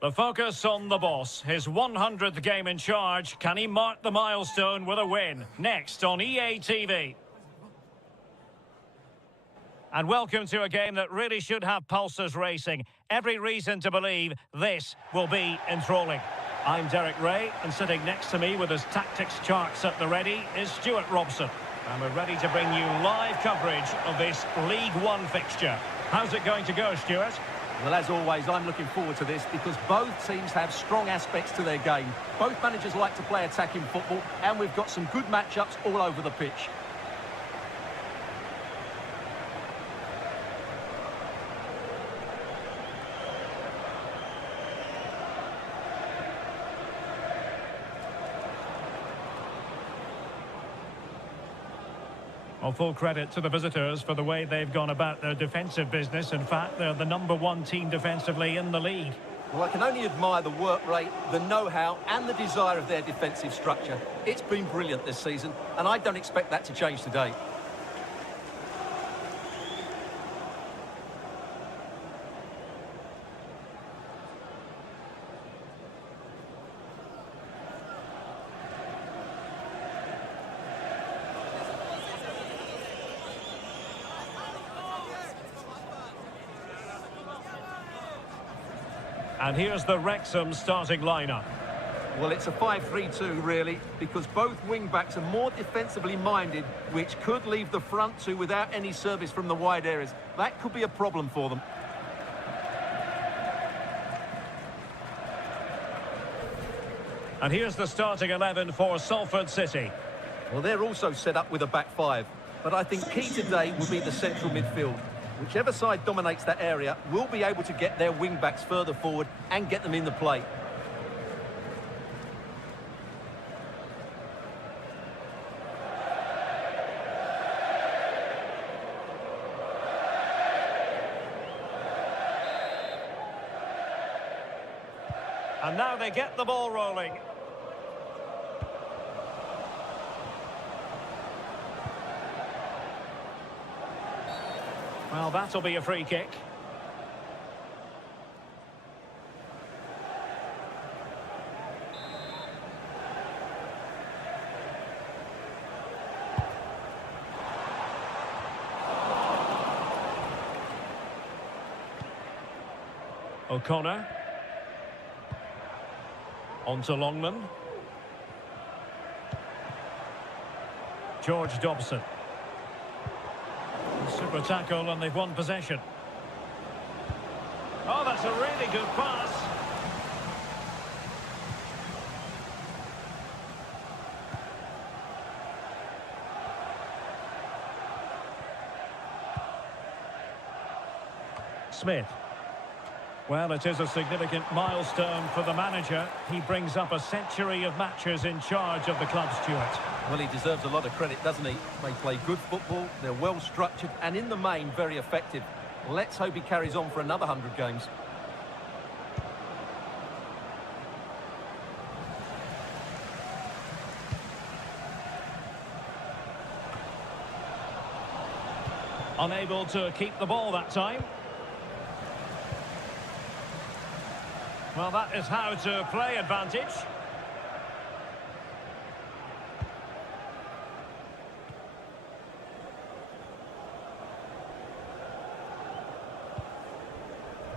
The focus on the boss, his 100th game in charge. Can he mark the milestone with a win? Next on EA TV. And welcome to a game that really should have pulses racing. Every reason to believe this will be enthralling. I'm Derek Ray, and sitting next to me with his tactics charts at the ready is Stuart Robson. And we're ready to bring you live coverage of this League One fixture. How's it going to go, Stuart? Well, as always, I'm looking forward to this because both teams have strong aspects to their game. Both managers like to play attacking football, and we've got some good matchups all over the pitch. Well, full credit to the visitors for the way they've gone about their defensive business. In fact, they're the #1 team defensively in the league. Well, I can only admire the work rate, the know-how and the desire of their defensive structure. It's been brilliant this season, and I don't expect that to change today. And here's the Wrexham starting lineup. Well, it's a 5-3-2, really, because both wing-backs are more defensively minded, which could leave the front two without any service from the wide areas. That could be a problem for them. And here's the starting 11 for Salford City. Well, they're also set up with a back five, but I think key today will be the central midfield. Whichever side dominates that area will be able to get their wing-backs further forward and get them in the play. And now they get the ball rolling. Well, that'll be a free kick. O'Connor. On to Longman. George Dobson. Super tackle, and they've won possession. Oh, that's a really good pass. Smith. Well, it is a significant milestone for the manager. He brings up a century of matches in charge of the club, Stuart. Well, he deserves a lot of credit, doesn't he? They play good football, they're well structured, and in the main, very effective. Let's hope he carries on for another 100 games. Unable to keep the ball that time. Well, that is how to play advantage.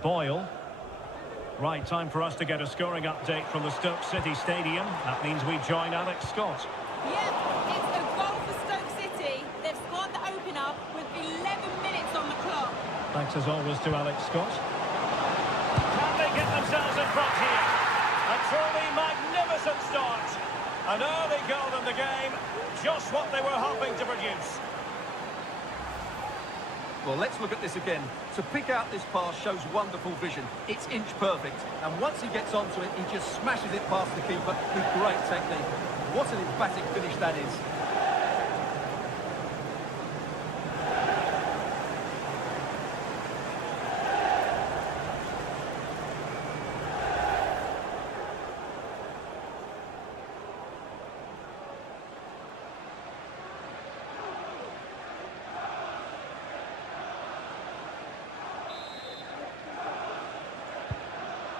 Boyle. Right, time for us to get a scoring update from the Stoke City Stadium. That means we join Alex Scott. Yep, it's a goal for Stoke City. They've scored the opener with 11 minutes on the clock. Thanks as always to Alex Scott. Can they get themselves in front here? A truly magnificent start. An early goal in the game, just what they were hoping to produce. Well, let's look at this again. To pick out this pass shows wonderful vision. It's inch perfect. And once he gets onto it, he just smashes it past the keeper with great technique. What an emphatic finish that is.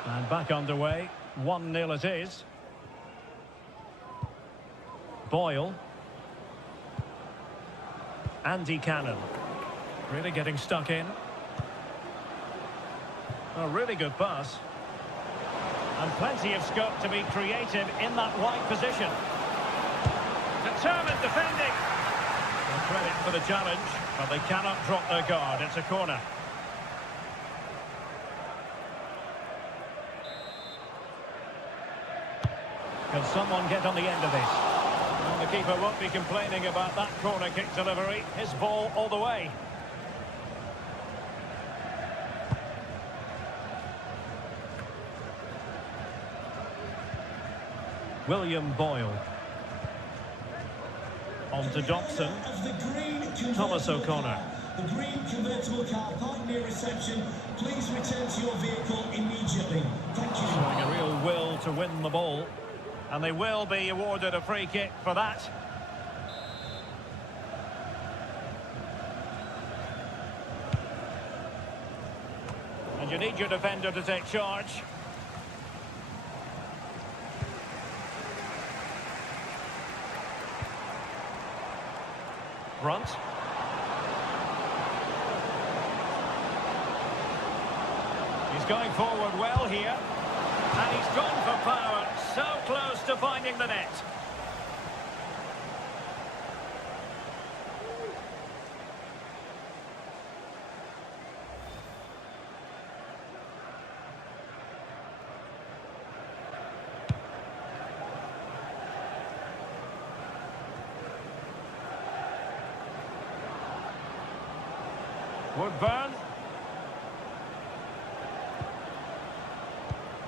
And back underway. 1-0 it is. Boyle. Andy Cannon. Really getting stuck in. A really good pass. And plenty of scope to be creative in that wide position. Determined defending. And credit for the challenge, but they cannot drop their guard. It's a corner. Can someone get on the end of this? Well, the keeper won't be complaining about that corner kick delivery. His ball all the way. William Boyle. On to Dobson. Thomas O'Connor. The green convertible car parked near reception. Please return to your vehicle immediately. Thank you. Showing a real will to win the ball. And they will be awarded a free kick for that. And you need your defender to take charge. Brunt. He's going forward well here. And he's gone for power. So close to finding the net. Woodburn.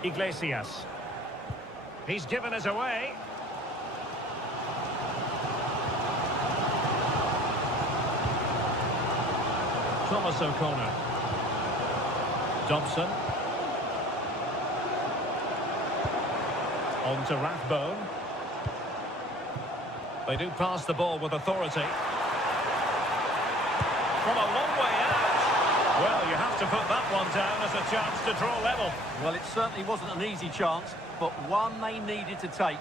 Iglesias. He's given us away. Thomas O'Connor. Dobson. On to Rathbone. They do pass the ball with authority. From a long way out. Well, you have to put that one down as a chance to draw level. Well, it certainly wasn't an easy chance, but one they needed to take.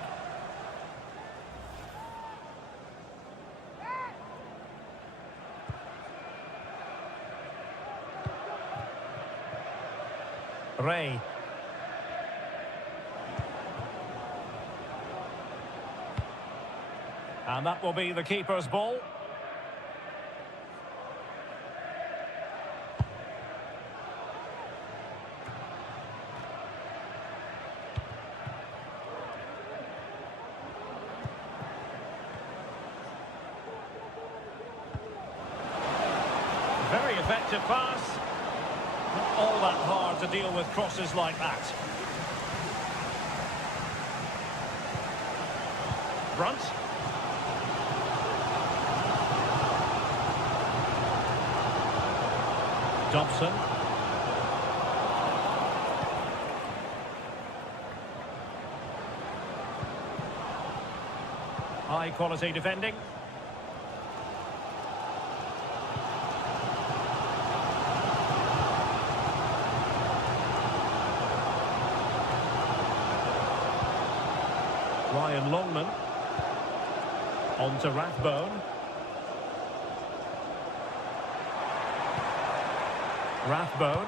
Ray. And that will be the keeper's ball. Very effective pass. Not all that hard to deal with crosses like that. Brunt. Dobson. High quality defending. Ryan Longman. On to Rathbone. Rathbone.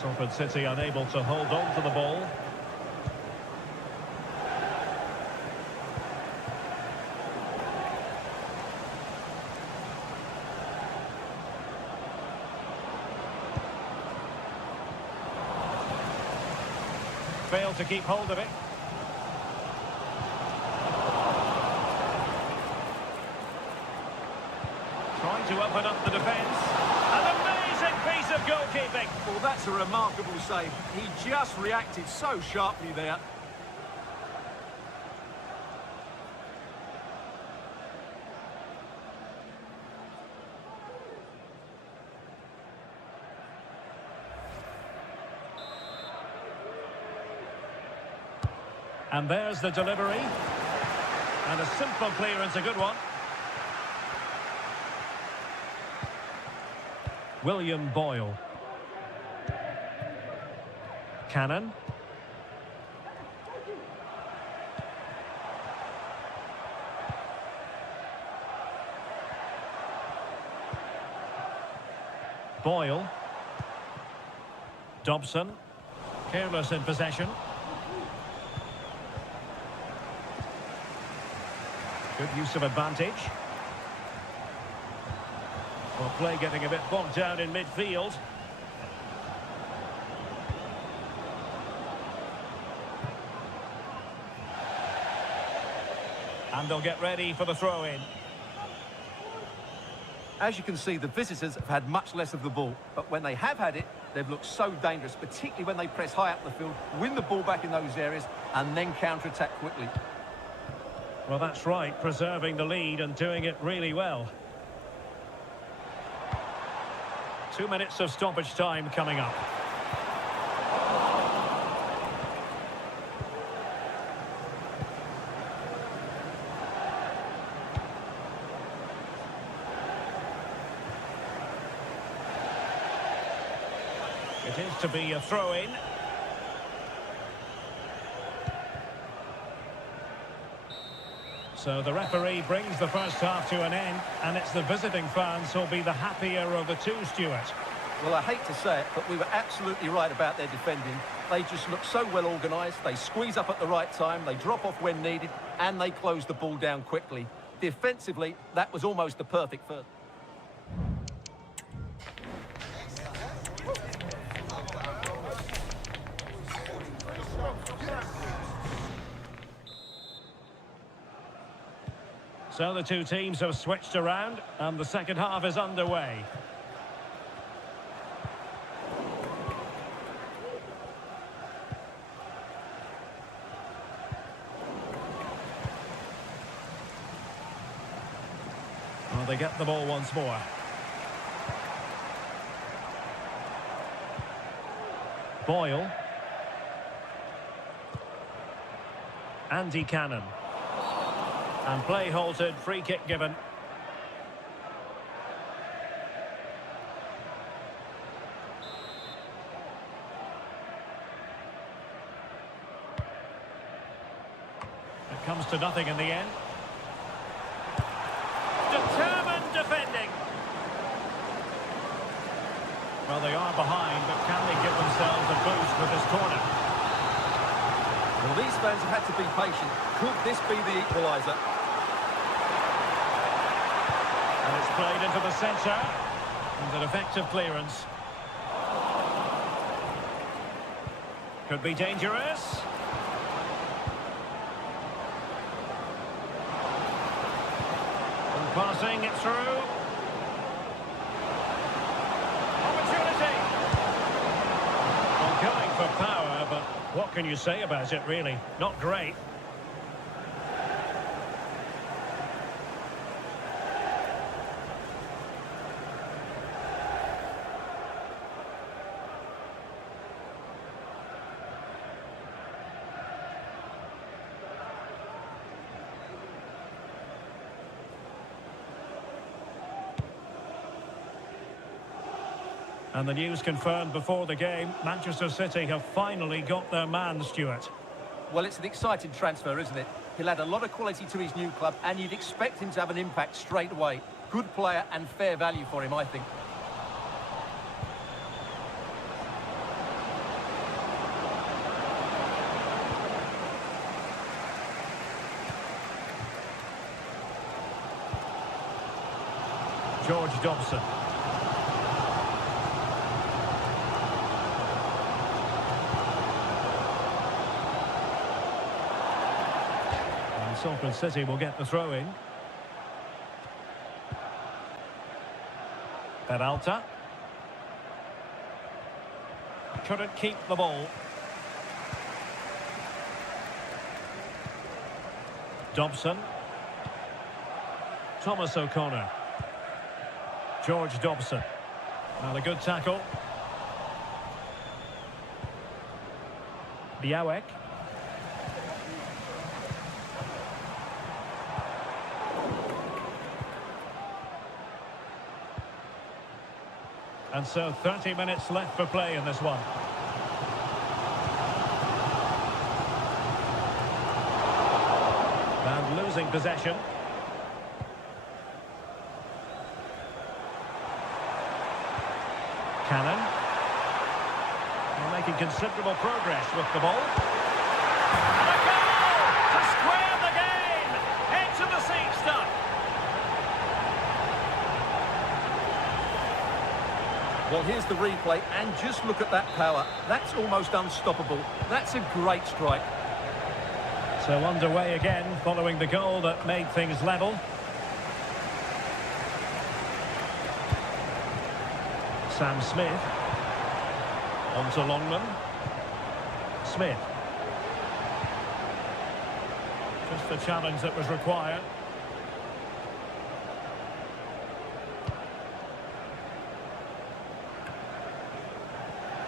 Salford City unable to hold on to the ball. Failed to keep hold of it. Trying to open up the defence. An amazing piece of goalkeeping. Well, that's a remarkable save. He just reacted so sharply there. And there's the delivery. And a simple clearance, a good one. William Boyle. Cannon. Boyle. Dobson. Careless in possession. Good use of advantage. Well, play getting a bit bogged down in midfield. And they'll get ready for the throw-in. As you can see, the visitors have had much less of the ball, but when they have had it, they've looked so dangerous, particularly when they press high up the field, win the ball back in those areas, and then counter-attack quickly. Well, that's right, preserving the lead and doing it really well. 2 minutes of stoppage time coming up. It is to be a throw-in. So the referee brings the first half to an end, and it's the visiting fans who'll be the happier of the two, Stuart. Well, I hate to say it, but we were absolutely right about their defending. They just look so well organised, they squeeze up at the right time, they drop off when needed, and they close the ball down quickly. Defensively, that was almost the perfect first. So the two teams have switched around, and the second half is underway. Well, they get the ball once more. Boyle. Andy Cannon. And play halted, free kick given. It comes to nothing in the end. Determined defending. Well, they are behind, but can they give themselves a boost with this corner? Well, these fans have had to be patient. Could this be the equaliser? And it's played into the centre. And an effective clearance. Could be dangerous. And passing it through. Opportunity. Well, going for power, but what can you say about it, really? Not great. And the news confirmed before the game, Manchester City have finally got their man, Stuart. Well, it's an exciting transfer, isn't it? He'll add a lot of quality to his new club, and you'd expect him to have an impact straight away. Good player and fair value for him, I think. George Dobson. Salford City will get the throw-in. Peralta. Couldn't keep the ball. Dobson. Thomas O'Connor. George Dobson. Well, a good tackle. Białek. And so 30 minutes left for play in this one. And losing possession. Cannon. They're making considerable progress with the ball. And a goal to square the game. Edge of the seat stuff. Well, here's the replay, and just look at that power. That's almost unstoppable. That's a great strike. So underway again, following the goal that made things level. Sam Smith. On to Longman. Smith. Just the challenge that was required.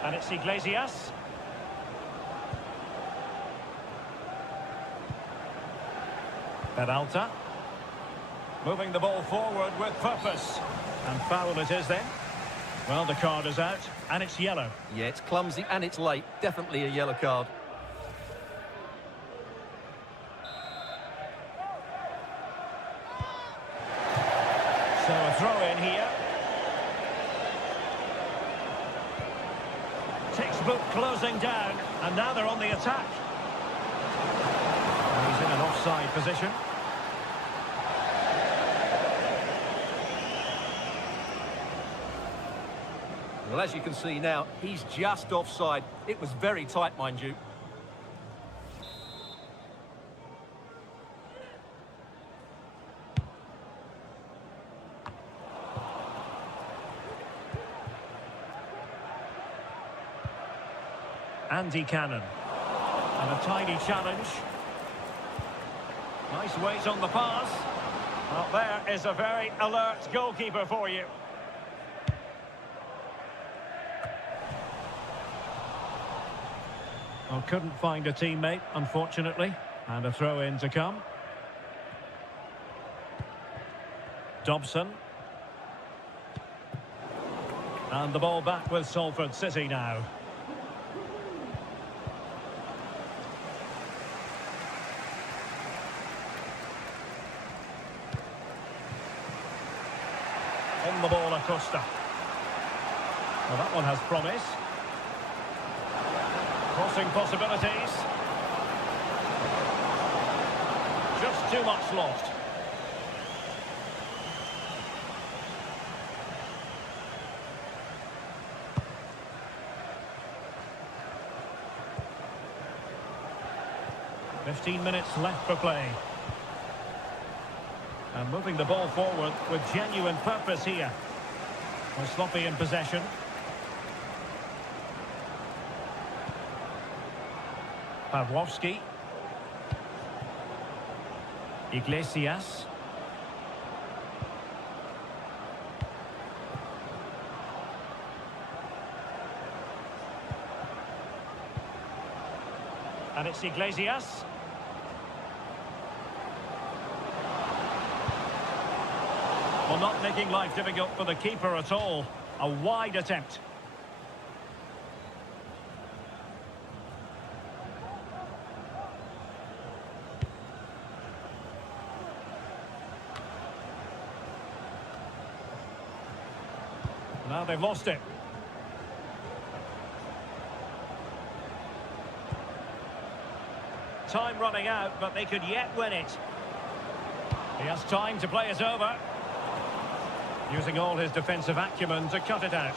And it's Iglesias. Peralta. Moving the ball forward with purpose. And foul it is then. Well, the card is out, and it's yellow. Yeah, it's clumsy and it's late. Definitely a yellow card. So a throw in here. Textbook closing down, and now they're on the attack. And he's in an offside position. Well, as you can see now, he's just offside. It was very tight, mind you. Andy Cannon. And a tiny challenge. Nice weight on the pass. Well, there is a very alert goalkeeper for you. Well, couldn't find a teammate, unfortunately. And a throw-in to come. Dobson. And the ball back with Salford City now. On the ball, Acosta. Well, that one has promise. Crossing possibilities. Just too much lost. "15 minutes left for play. And moving the ball forward with genuine purpose here. We're sloppy in possession. Pawłowski. Iglesias. And it's Iglesias. Well, not making life difficult for the keeper at all. A wide attempt. Now they've lost it. Time running out, but they could yet win it. He has time to play it over. Using all his defensive acumen to cut it out.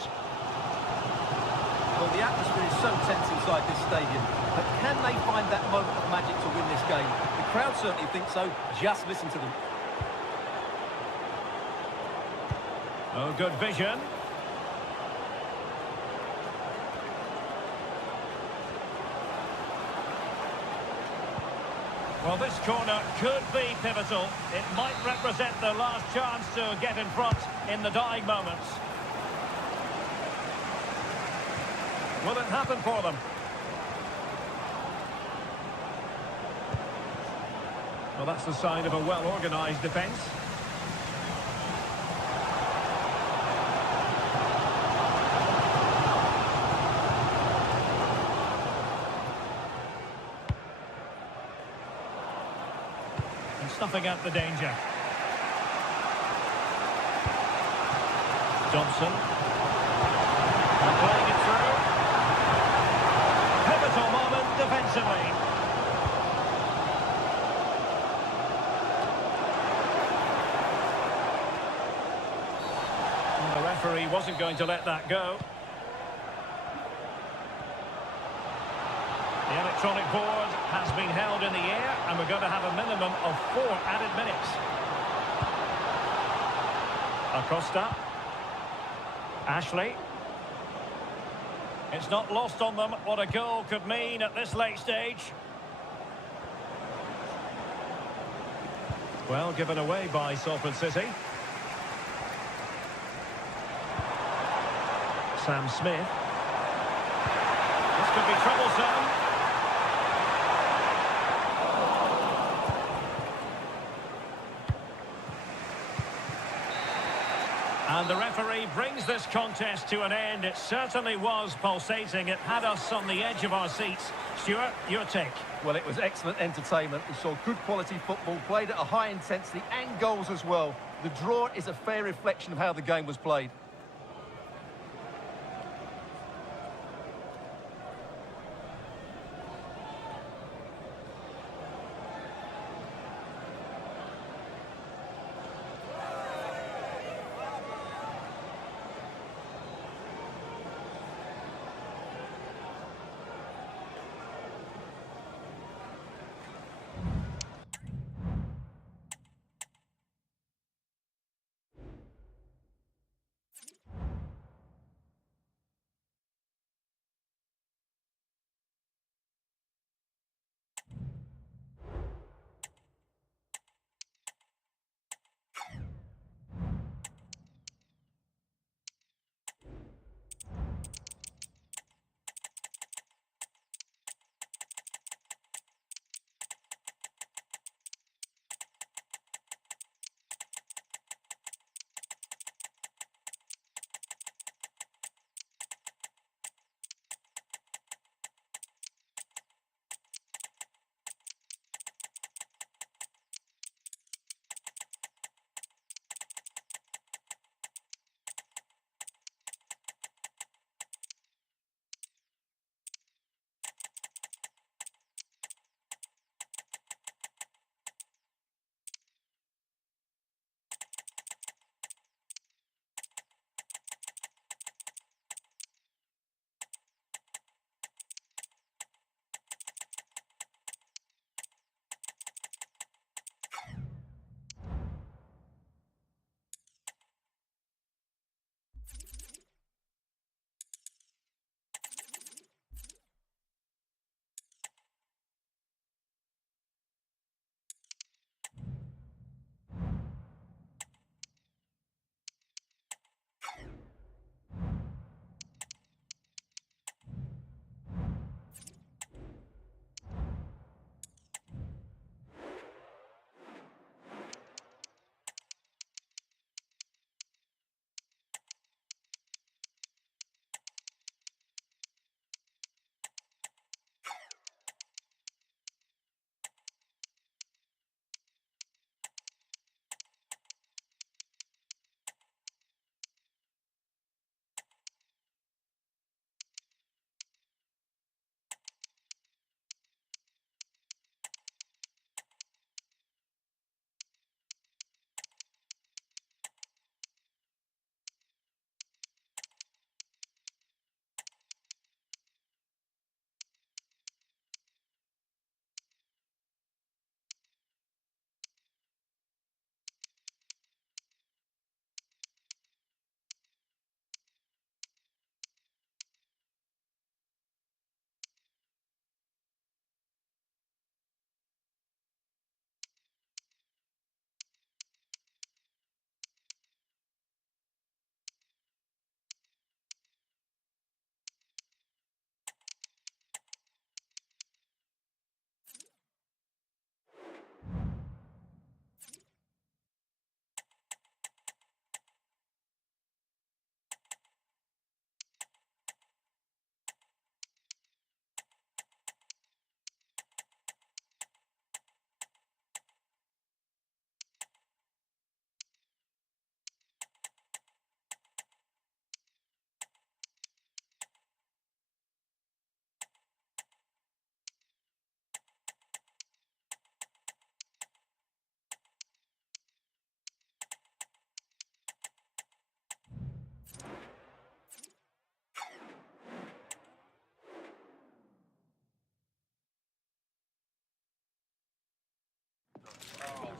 Well, the atmosphere is so tense inside this stadium, but can they find that moment of magic to win this game? The crowd certainly think so. Just listen to them. Oh, good vision. Well, this corner could be pivotal. It might represent their last chance to get in front in the dying moments. Will it happen for them? Well, that's the sign of a well-organised defence. snuffing at the danger. Thompson. And playing it through. Pivotal moment defensively. And the referee wasn't going to let that go. The electronic board has been held in the air, and we're going to have a minimum of 4 added minutes. Acosta. Ashley. It's not lost on them what a goal could mean at this late stage. Well, given away by Salford City. Sam Smith. This could be troublesome. And the referee brings this contest to an end. It certainly was pulsating. It had us on the edge of our seats. Stuart, your take? Well, it was excellent entertainment. We saw good quality football, played at a high intensity and goals as well. The draw is a fair reflection of how the game was played.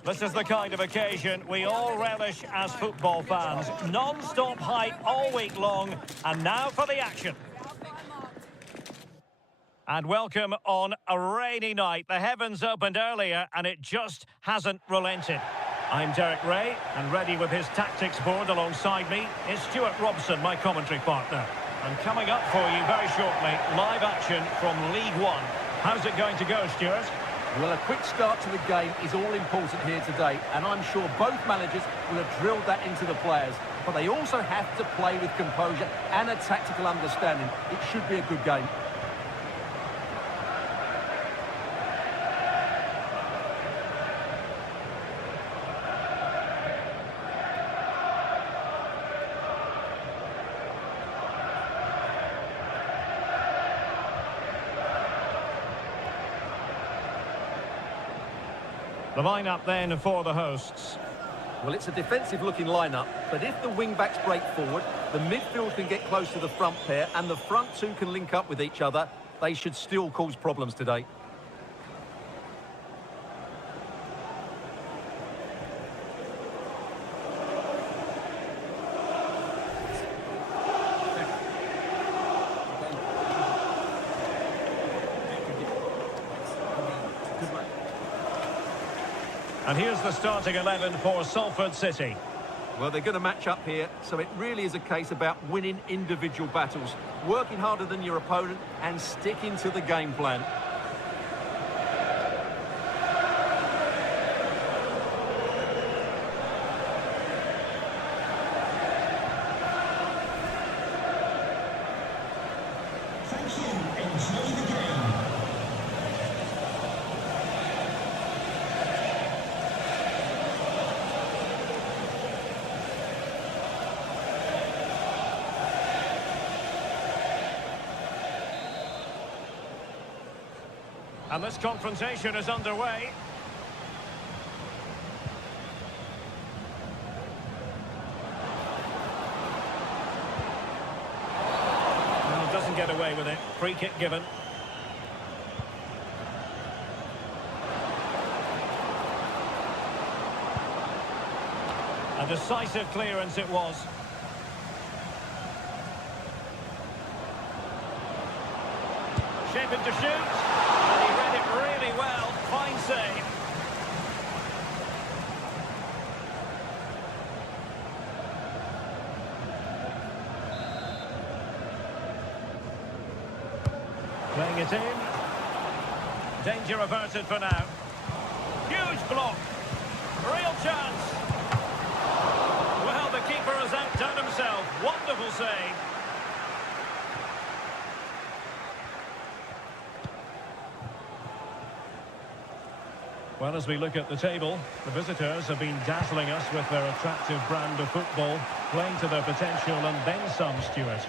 This is the kind of occasion we all relish as football fans. Non-stop hype all week long, and now for the action. And welcome on a rainy night. The heavens opened earlier, and it just hasn't relented. I'm Derek Ray, and ready with his tactics board alongside me is Stuart Robson, my commentary partner. And coming up for you very shortly, live action from League One. How's it going to go, Stuart? Well, a quick start to the game is all important here today, and I'm sure both managers will have drilled that into the players. But they also have to play with composure and a tactical understanding. It should be a good game. The lineup then for the hosts. Well, it's a defensive-looking lineup, but if the wing-backs break forward, the midfield can get close to the front pair, and the front two can link up with each other, they should still cause problems today. And here's the starting 11 for Salford City. Well, they're going to match up here, so it really is a case about winning individual battles, working harder than your opponent and sticking to the game plan. Thank you. Enjoy the game. And this confrontation is underway. Well, doesn't get away with it. Free kick given. A decisive clearance it was. Shaping to shoot. And he read it really well. Fine save. Playing it in. Danger averted for now. Huge block. Real chance. Well, the keeper has outdone himself. Wonderful save. Well, as we look at the table, the visitors have been dazzling us with their attractive brand of football, playing to their potential and then some, Stuart.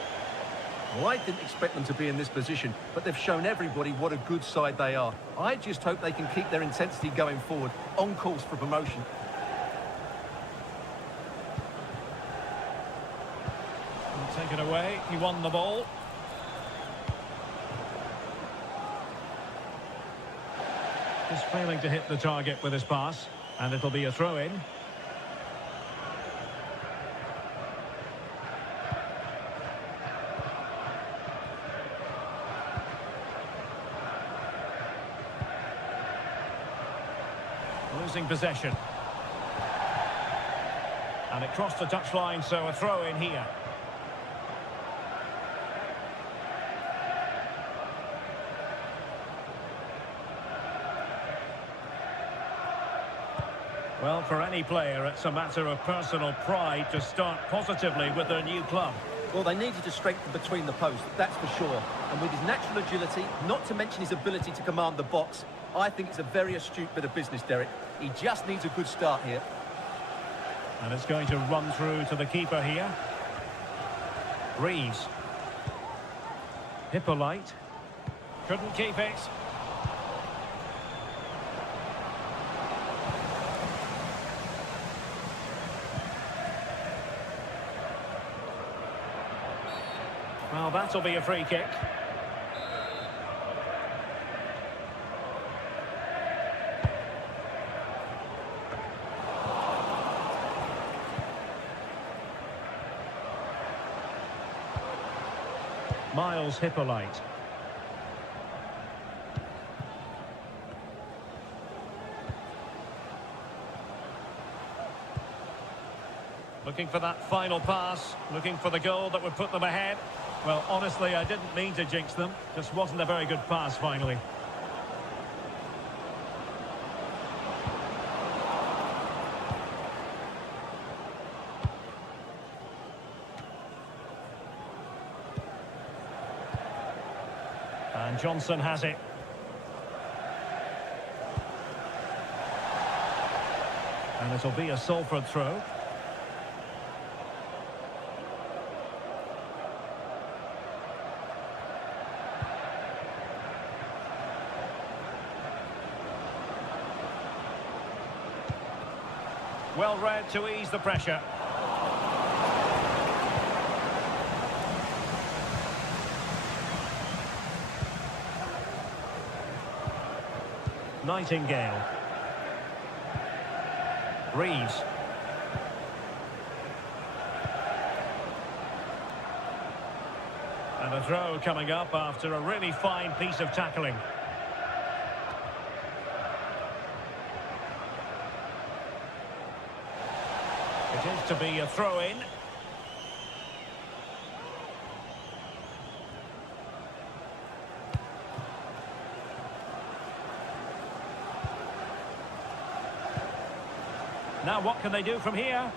Well, I didn't expect them to be in this position, but they've shown everybody what a good side they are. I just hope they can keep their intensity going forward, on course for promotion. And take it away, he won the ball. Just failing to hit the target with his pass, and it'll be a throw-in. Losing possession. And it crossed the touchline, so a throw-in here. Well, for any player, it's a matter of personal pride to start positively with their new club. Well, they needed to strengthen between the posts, that's for sure. And with his natural agility, not to mention his ability to command the box, I think it's a very astute bit of business, Derek. He just needs a good start here. And it's going to run through to the keeper here. Reeves. Hippolyte. Couldn't keep it. Well, that'll be a free kick. Miles Hippolyte. Looking for that final pass, looking for the goal that would put them ahead. Well, honestly, I didn't mean to jinx them. Just wasn't a very good pass, finally. And Johnson has it. And it'll be a Salford throw. Well read to ease the pressure. Nightingale. Reeves. And a throw coming up after a really fine piece of tackling. It is to be a throw-in. Now what can they do from here?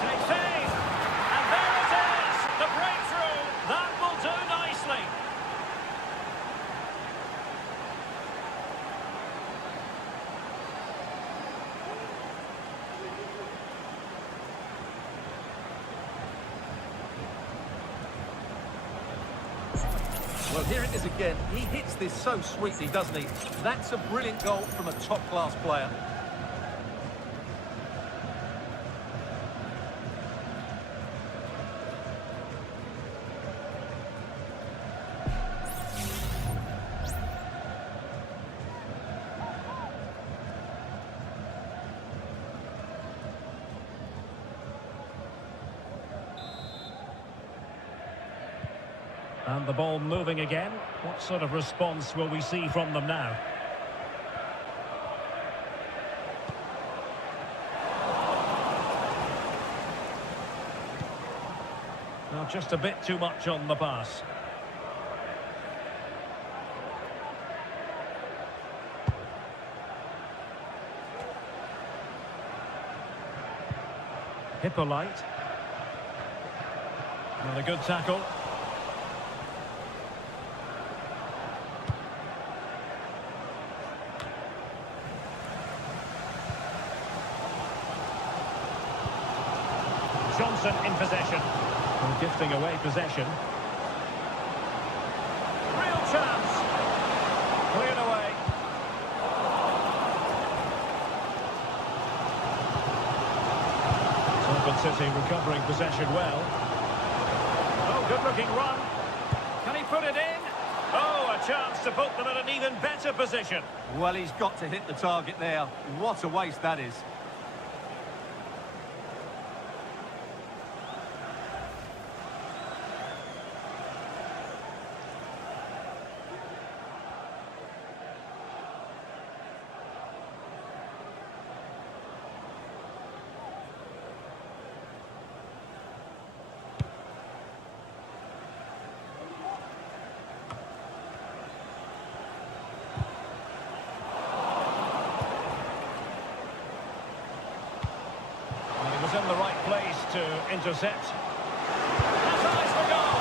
Take save! And there it is! The breakthrough! That will do nicely! Well, here it is again. He hits this so sweetly, doesn't he? That's a brilliant goal from a top-class player. And the ball moving again. What sort of response will we see from them now? Now just a bit too much on the pass. Hippolyte. And a good tackle. Johnson in possession. And gifting away possession. Real chance. Cleared away. Salford City recovering possession well. Oh, good looking run. Can he put it in? Oh, a chance to put them in an even better position. Well, he's got to hit the target there. What a waste that is. In the right place to intercept. That's eyes for goal.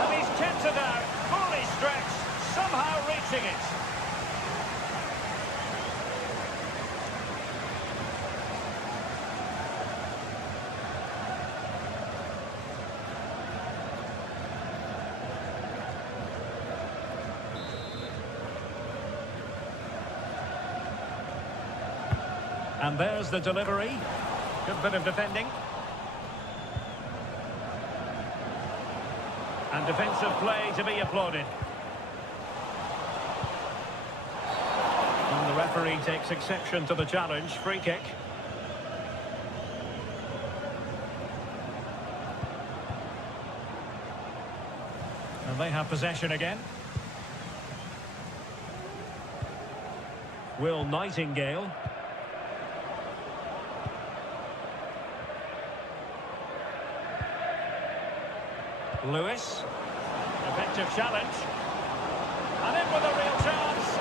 And he's kept it out, fully stretched, somehow reaching it. And there's the delivery. Good bit of defending. And defensive play to be applauded. And the referee takes exception to the challenge. Free kick. And they have possession again. Will Nightingale. Lewis. Effective challenge. And in with a real chance.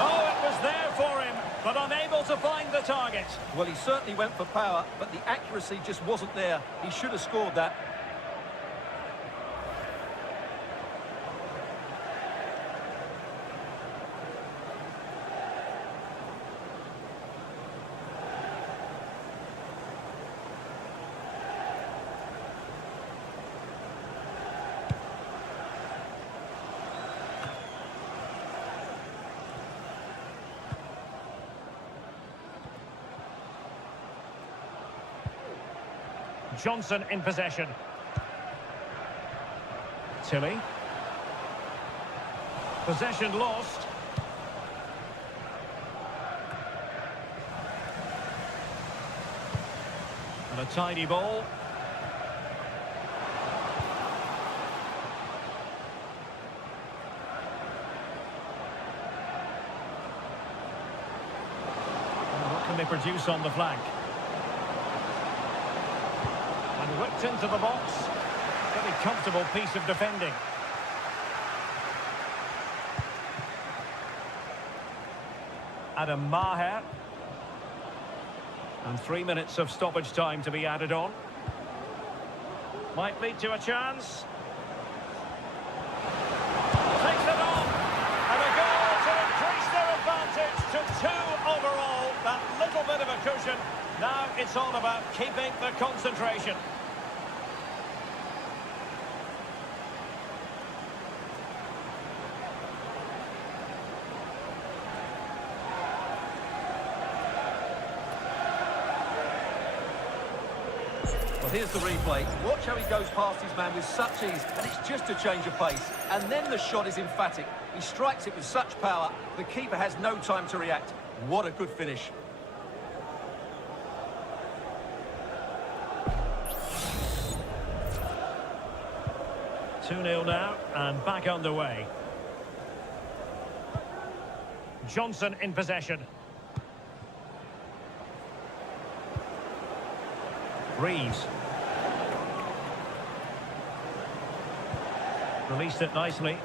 Oh, it was there for him, but unable to find the target. Well, he certainly went for power, but the accuracy just wasn't there. He should have scored that. Johnson in possession. Tilly. Possession lost. And a tidy ball. And what can they produce on the flank? And whipped into the box. Very comfortable piece of defending. Adam Maher. And 3 minutes of stoppage time to be added on. Might lead to a chance. Takes it on. And a goal to increase their advantage to 2 overall. That little bit of a cushion. Now it's all about keeping the concentration. Well, here's the replay. Watch how he goes past his man with such ease, and it's just a change of pace. And then the shot is emphatic. He strikes it with such power, the keeper has no time to react. What a good finish. Two 2-0 now, and back underway. Johnson in possession. Reeves. Released it nicely.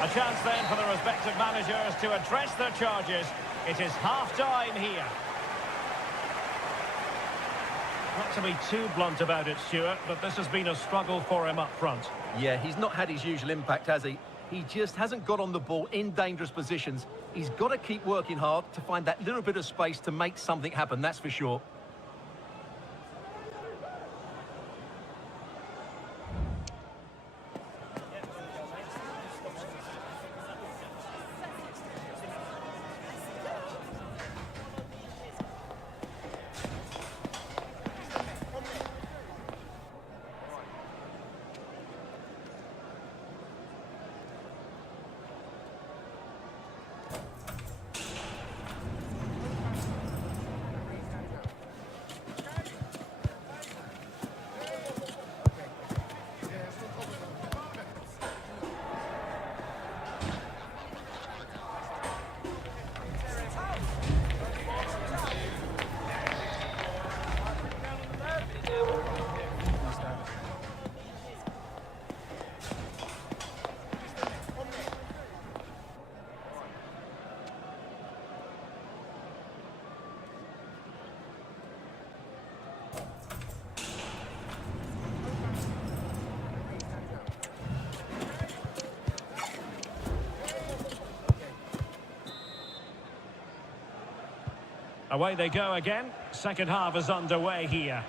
A chance then for the respective managers to address their charges. It is half-time here. Not to be too blunt about it, Stuart, but this has been a struggle for him up front. Yeah, he's not had his usual impact, has he? He just hasn't got on the ball in dangerous positions. He's got to keep working hard to find that little bit of space to make something happen, that's for sure. Away they go again. Second half is underway here.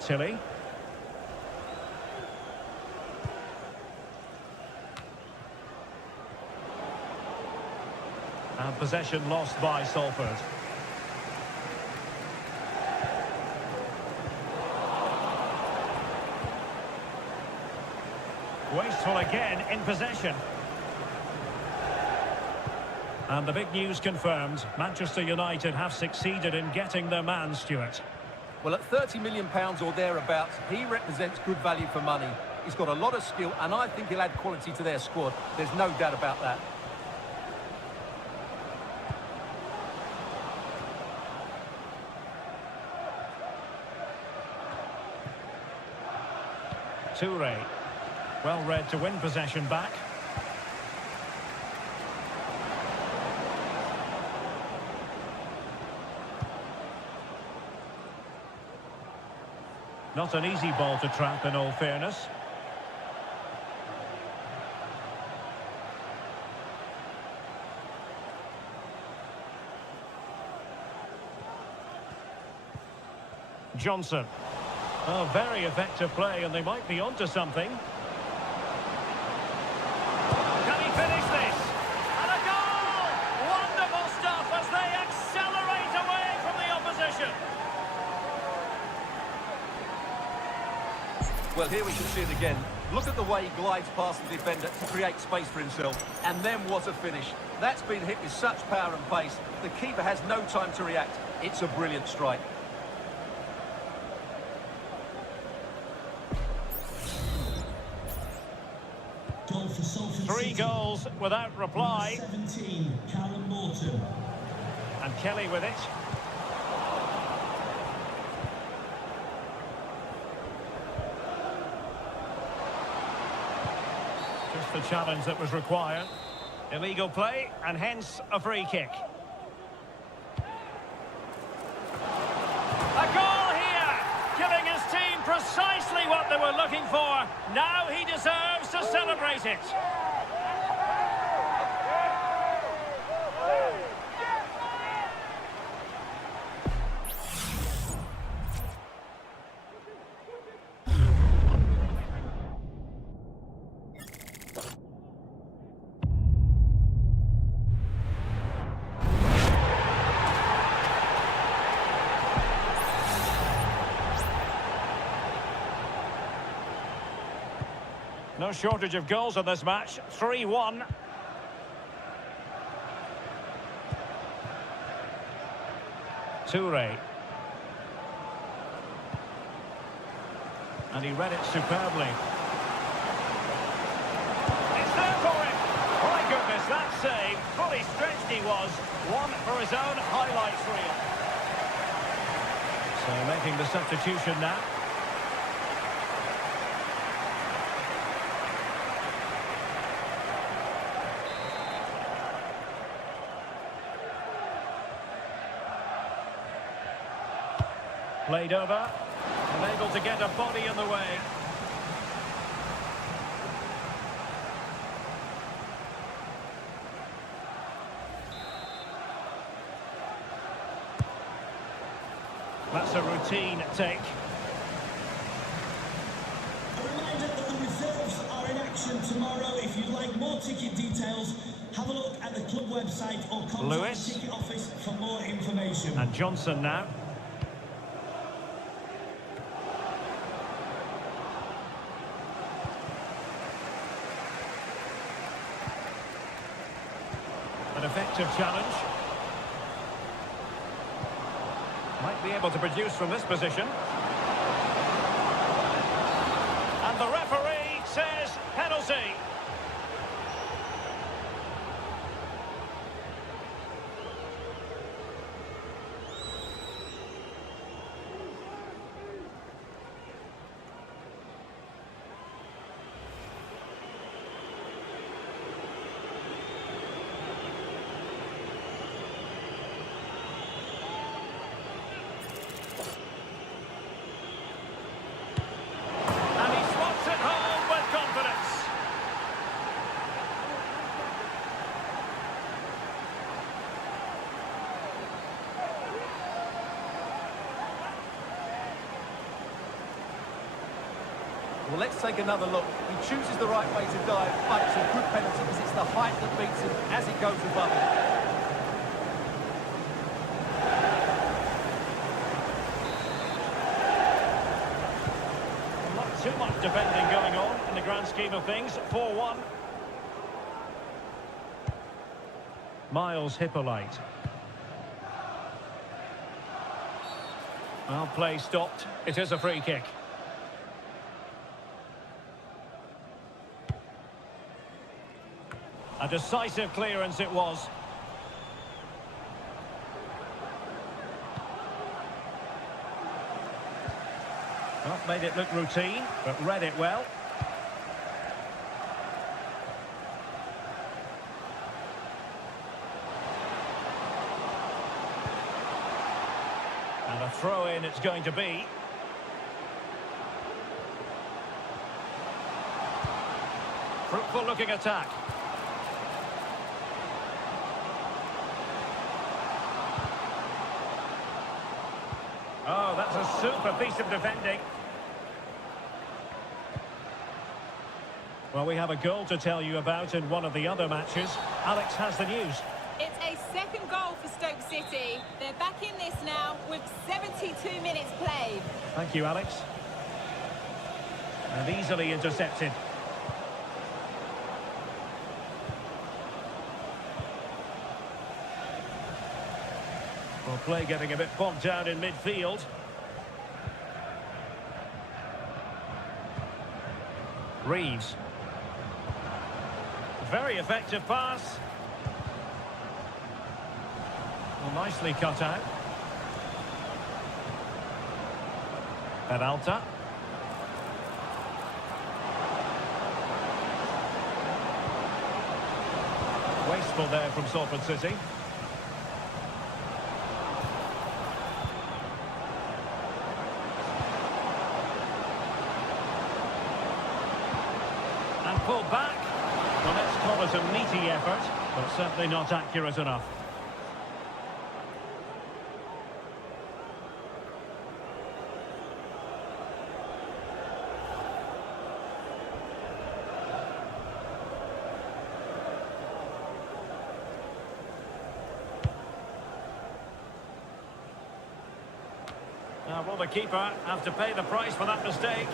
Tilly. And possession lost by Salford. Wasteful again in possession. And the big news confirmed. Manchester United have succeeded in getting their man, Stuart. Well, at £30 million or thereabouts, he represents good value for money. He's got a lot of skill, and I think he'll add quality to their squad. There's no doubt about that. Toure. Well read to win possession back. Not an easy ball to trap, in all fairness. Johnson. Oh, very effective play, and they might be onto something. Can he finish this? And a goal! Wonderful stuff as they accelerate away from the opposition. Well, here we can see it again. Look at the way he glides past the defender to create space for himself. And then what a finish. That's been hit with such power and pace. The keeper has no time to react. It's a brilliant strike. Goal for Salford 3 City. goals without reply. Number 17, Callum Morton. And Kelly with it. Just the challenge that was required. Illegal play, and hence a free kick. A goal here! Giving his team precisely what they were looking for. Now he deserves to celebrate it. No shortage of goals in this match. 3-1. Toure. And he read it superbly. It's there for him! My goodness, that save. Fully stretched he was. One for his own highlights reel. So making the substitution now. Played over, unable to get a body in the way. That's a routine take. A reminder that the reserves are in action tomorrow. If you'd like more ticket details, have a look at the club website or contact Lewis. the ticket office for more information. And Johnson now. An effective challenge. Might be able to produce from this position. And the referee says penalty. Well, let's take another look. He chooses the right way to dive, but it's a good penalty because it's the height that beats him as he goes above it. too much defending going on in the grand scheme of things. 4-1. Miles Hippolyte. Well, play stopped. It is a free kick. A decisive clearance it was. Well, made it look routine, but read it well. And a throw-in it's going to be. Fruitful looking attack. Oh, that's a super piece of defending. Well, we have a goal to tell you about in one of the other matches. Alex has the news. It's a second goal for Stoke City. They're back in this now with 72 minutes played. Thank you, Alex. And easily intercepted. Well, play getting a bit bogged down in midfield. Reeves. Very effective pass. Well, nicely cut out. Peralta. Wasteful there from Salford City. And pulled back. Well, let's call it a meaty effort, but certainly not accurate enough. Now, will the keeper have to pay the price for that mistake?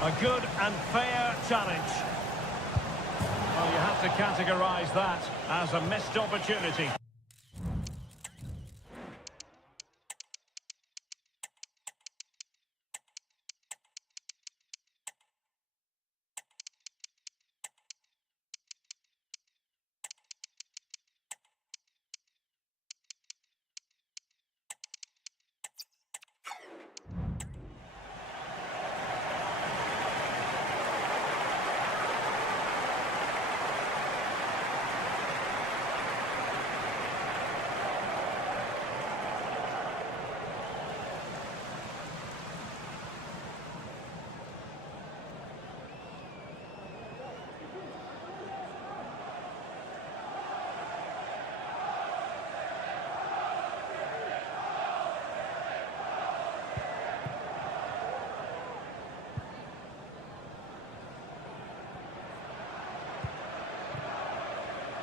A good and fair challenge. Well, you have to categorise that as a missed opportunity.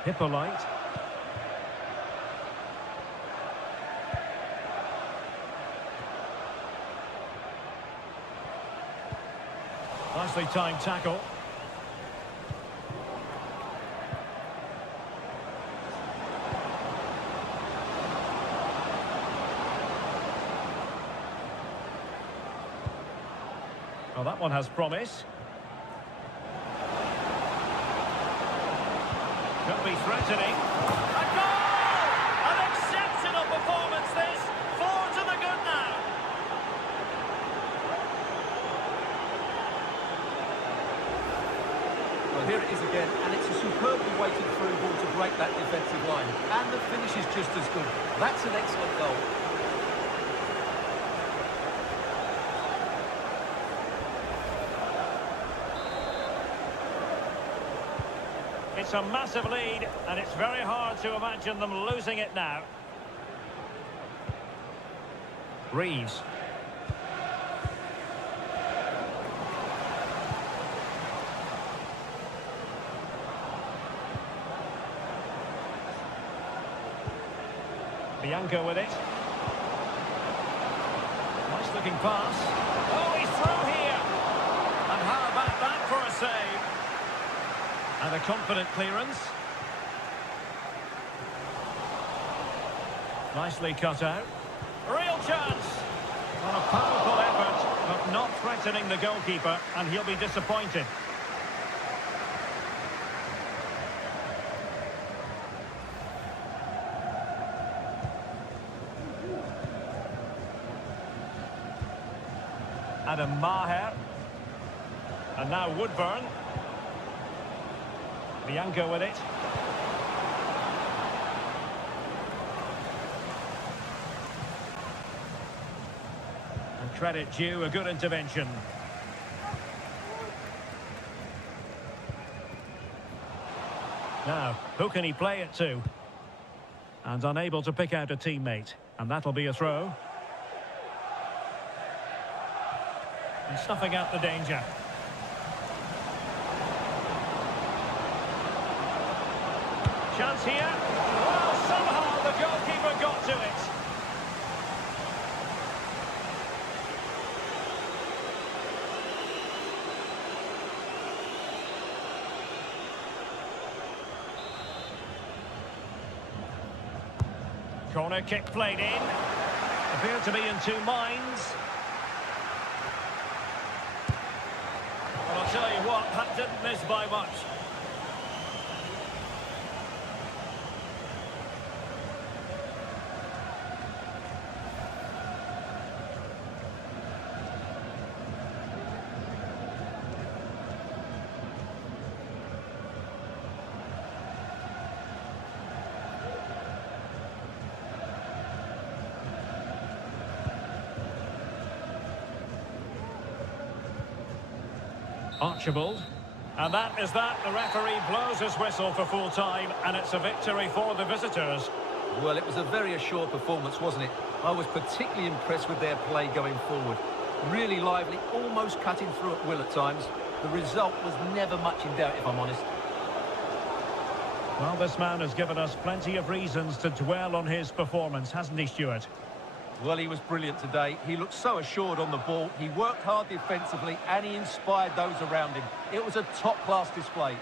Hippolyte. Nicely timed tackle. Well, that one has promise. Could be threatening. A goal! An exceptional performance this. 4 to the good now. Well, here it is again, and it's a superbly weighted through ball to break that defensive line. And the finish is just as good. That's an excellent goal. It's a massive lead, and it's very hard to imagine them losing it now. Reeves. Bianco with it. Nice looking pass. Oh, he's through here. And how about that for a save? And a confident clearance. Nicely cut out. Real chance. Well, a powerful effort, but not threatening the goalkeeper, and he'll be disappointed. Adam Maher. And now Woodburn. Bianco with it. And credit due, a good intervention. Now, who can he play it to? And unable to pick out a teammate. And that'll be a throw. And snuffing out the danger. Chance here. Well, somehow the goalkeeper got to it. Corner kick played in. Appeared to be in two minds. Well, I'll tell you what, that didn't miss by much. Archibald. And that is that. The referee blows his whistle for full time, and it's a victory for the visitors. Well, it was a very assured performance, wasn't it? I was particularly impressed with their play going forward. Really lively, almost cutting through at will at times. The result was never much in doubt, if I'm honest. Well, this man has given us plenty of reasons to dwell on his performance, hasn't he, Stuart? Well, he was brilliant today. He looked so assured on the ball. He worked hard defensively and he inspired those around him. It was a top-class display.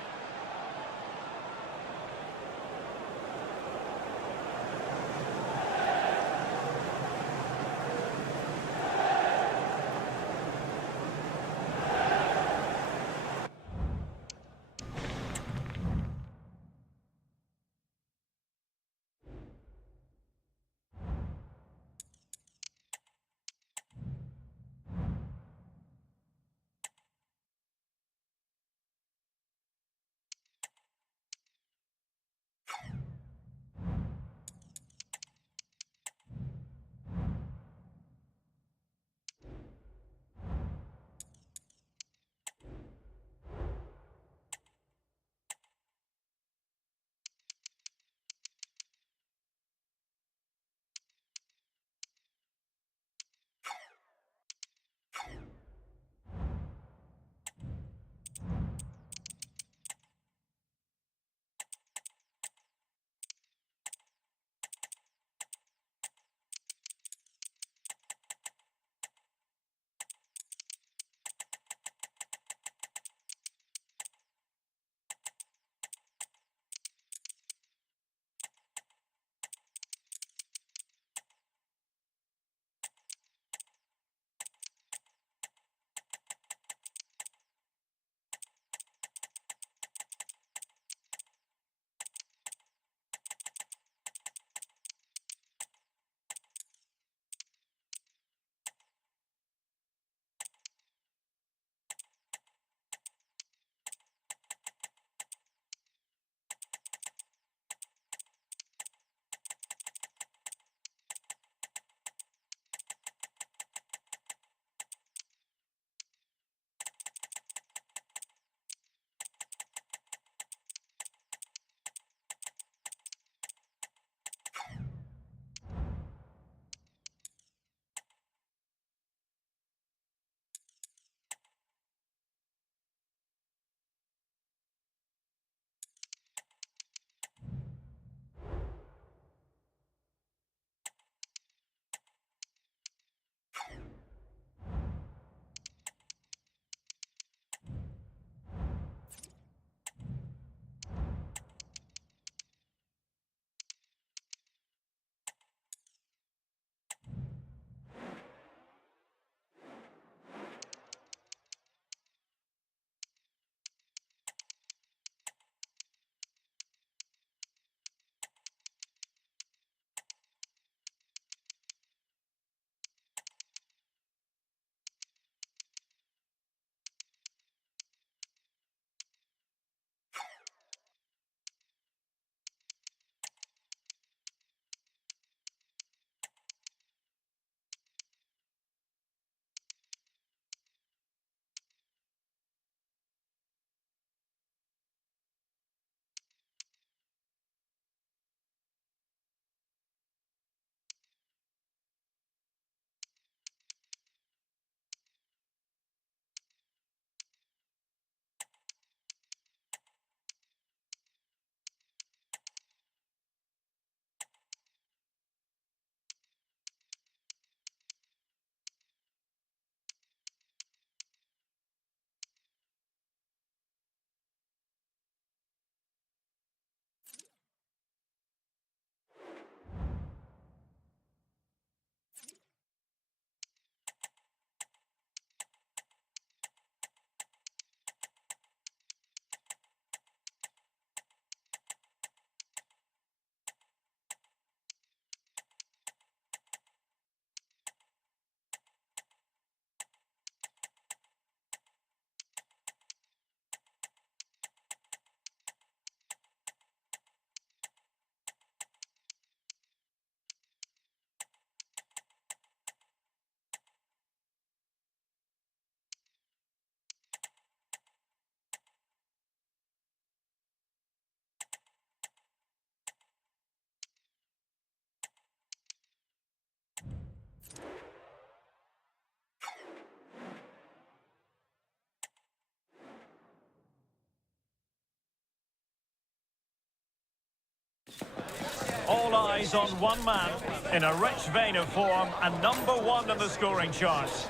All eyes on one man in a rich vein of form and #1 in the scoring charts.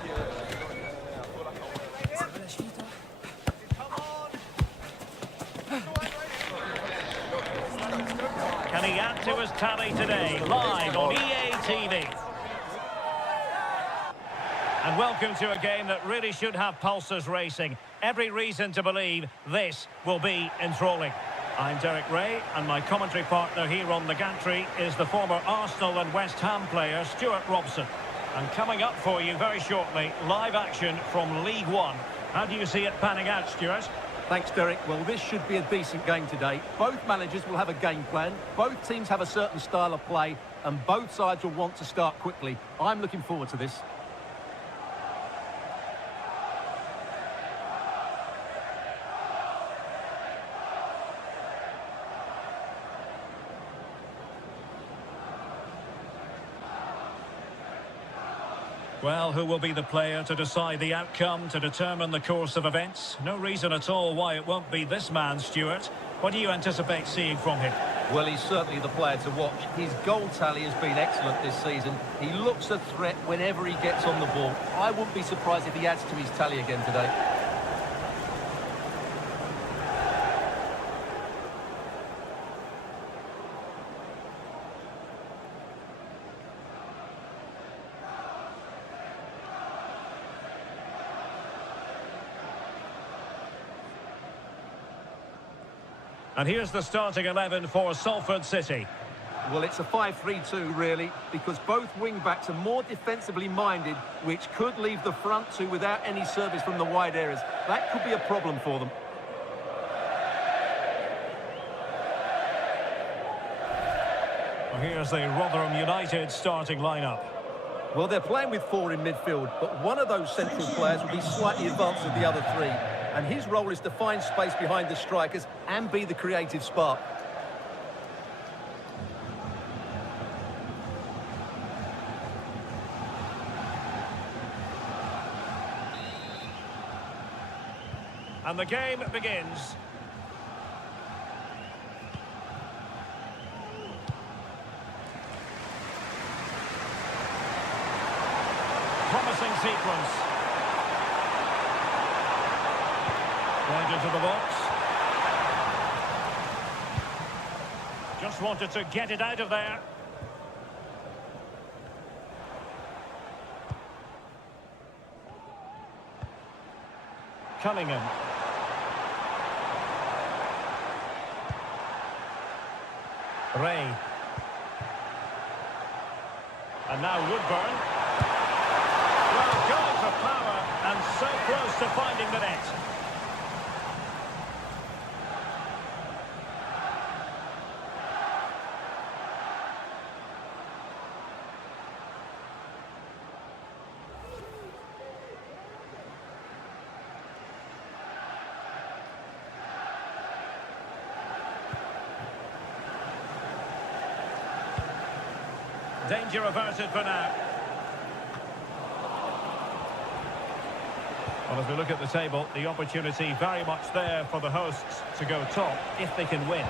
Can he add to his tally today? Live on EA TV. And welcome to a game that really should have pulses racing. Every reason to believe this will be enthralling. I'm Derek Ray, and my commentary partner here on the gantry is the former Arsenal and West Ham player, Stuart Robson. And coming up for you very shortly, live action from League One. How do you see it panning out, Stuart? Thanks, Derek. Well, this should be a decent game today. Both managers will have a game plan. Both teams have a certain style of play, and both sides will want to start quickly. I'm looking forward to this. Well, who will be the player to decide the outcome, to determine the course of events? No reason at all why it won't be this man, Stuart. What do you anticipate seeing from him? Well, he's certainly the player to watch. His goal tally has been excellent this season. He looks a threat whenever he gets on the ball. I wouldn't be surprised if he adds to his tally again today. And here's the starting 11 for Salford City. Well, it's a 5-3-2, really, because both wing-backs are more defensively minded, which could leave the front two without any service from the wide areas. That could be a problem for them. Well, here's the Rotherham United starting lineup. Well, they're playing with 4 in midfield, but one of those central players will be slightly advanced of the other 3. And his role is to find space behind the strikers and be the creative spark. And the game begins. Promising sequence. Right into the box. Just wanted to get it out of there. Cunningham. Ray. And now Woodburn. Well, going for power and so close to finding the net. Danger averted for now. Well, as we look at the table, the opportunity very much there for the hosts to go top if they can win.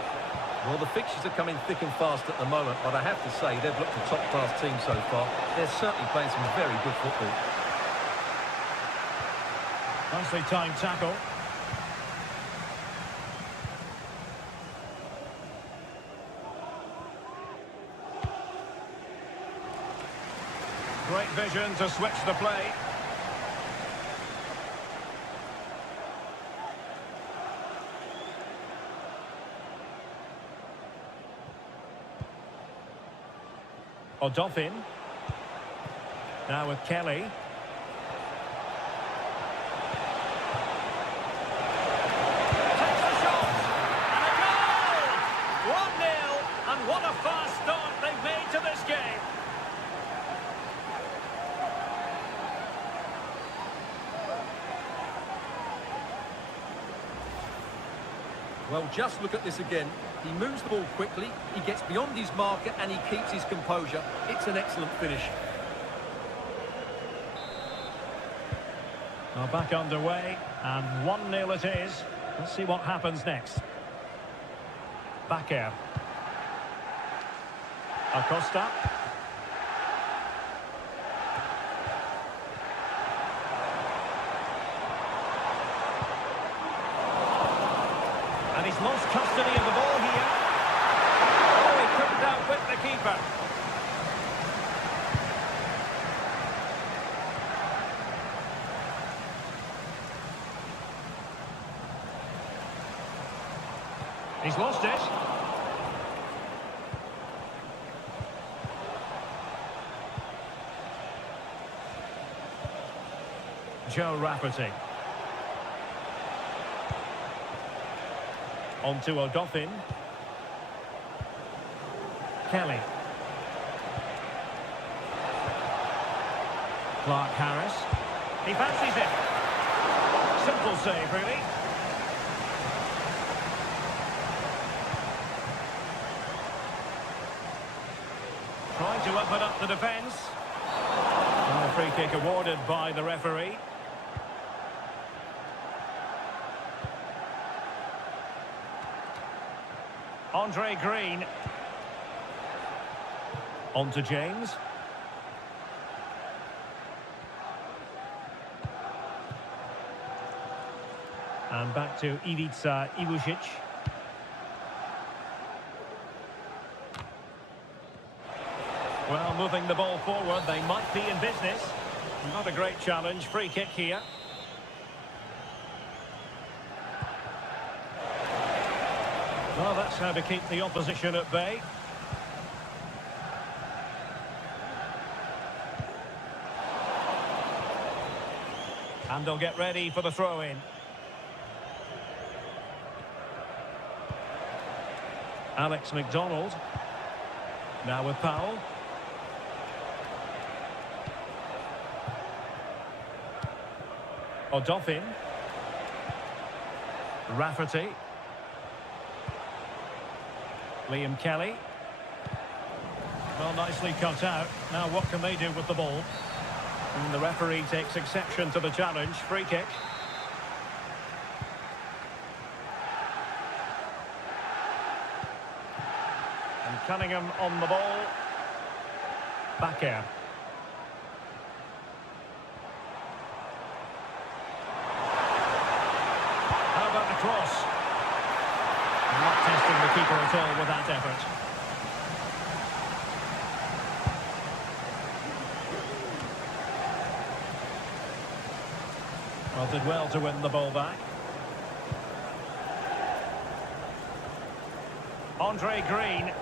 Well, the fixtures are coming thick and fast at the moment, but I have to say they've looked a top-class team so far. They're certainly playing some very good football. Nicely timed tackle. Great vision to switch the play. O'Doffin. Now with Kelly. Takes the shot. And a goal! 1-0. And what a fast start they've made to this game. Well, just look at this again. He moves the ball quickly, he gets beyond his marker and he keeps his composure. It's an excellent finish. Now back underway, and 1-0 it is. Let's see what happens next. Backer. Acosta. And he's lost custody of the ball here. Oh, he couldn't outwit the keeper. He's lost it. Joe Rafferty. On to O'Doffin. Kelly. Clark Harris. He fancies it. Simple save, really. Trying to open up the defence. And a free kick awarded by the referee. Andre Green. On to James. And back to Ivica Ivušić. Well, moving the ball forward, they might be in business. Not a great challenge, free kick here. Well, that's how to keep the opposition at bay. And they'll get ready for the throw-in. Alex McDonald. Now with Powell. O'Doffin. Rafferty. Liam Kelly. Well, nicely cut out. Now what can they do with the ball? And the referee takes exception to the challenge. Free kick. And Cunningham on the ball. Back air. How about the cross? Not testing the keeper at all with that effort. Well, did well to win the ball back. Andre Green.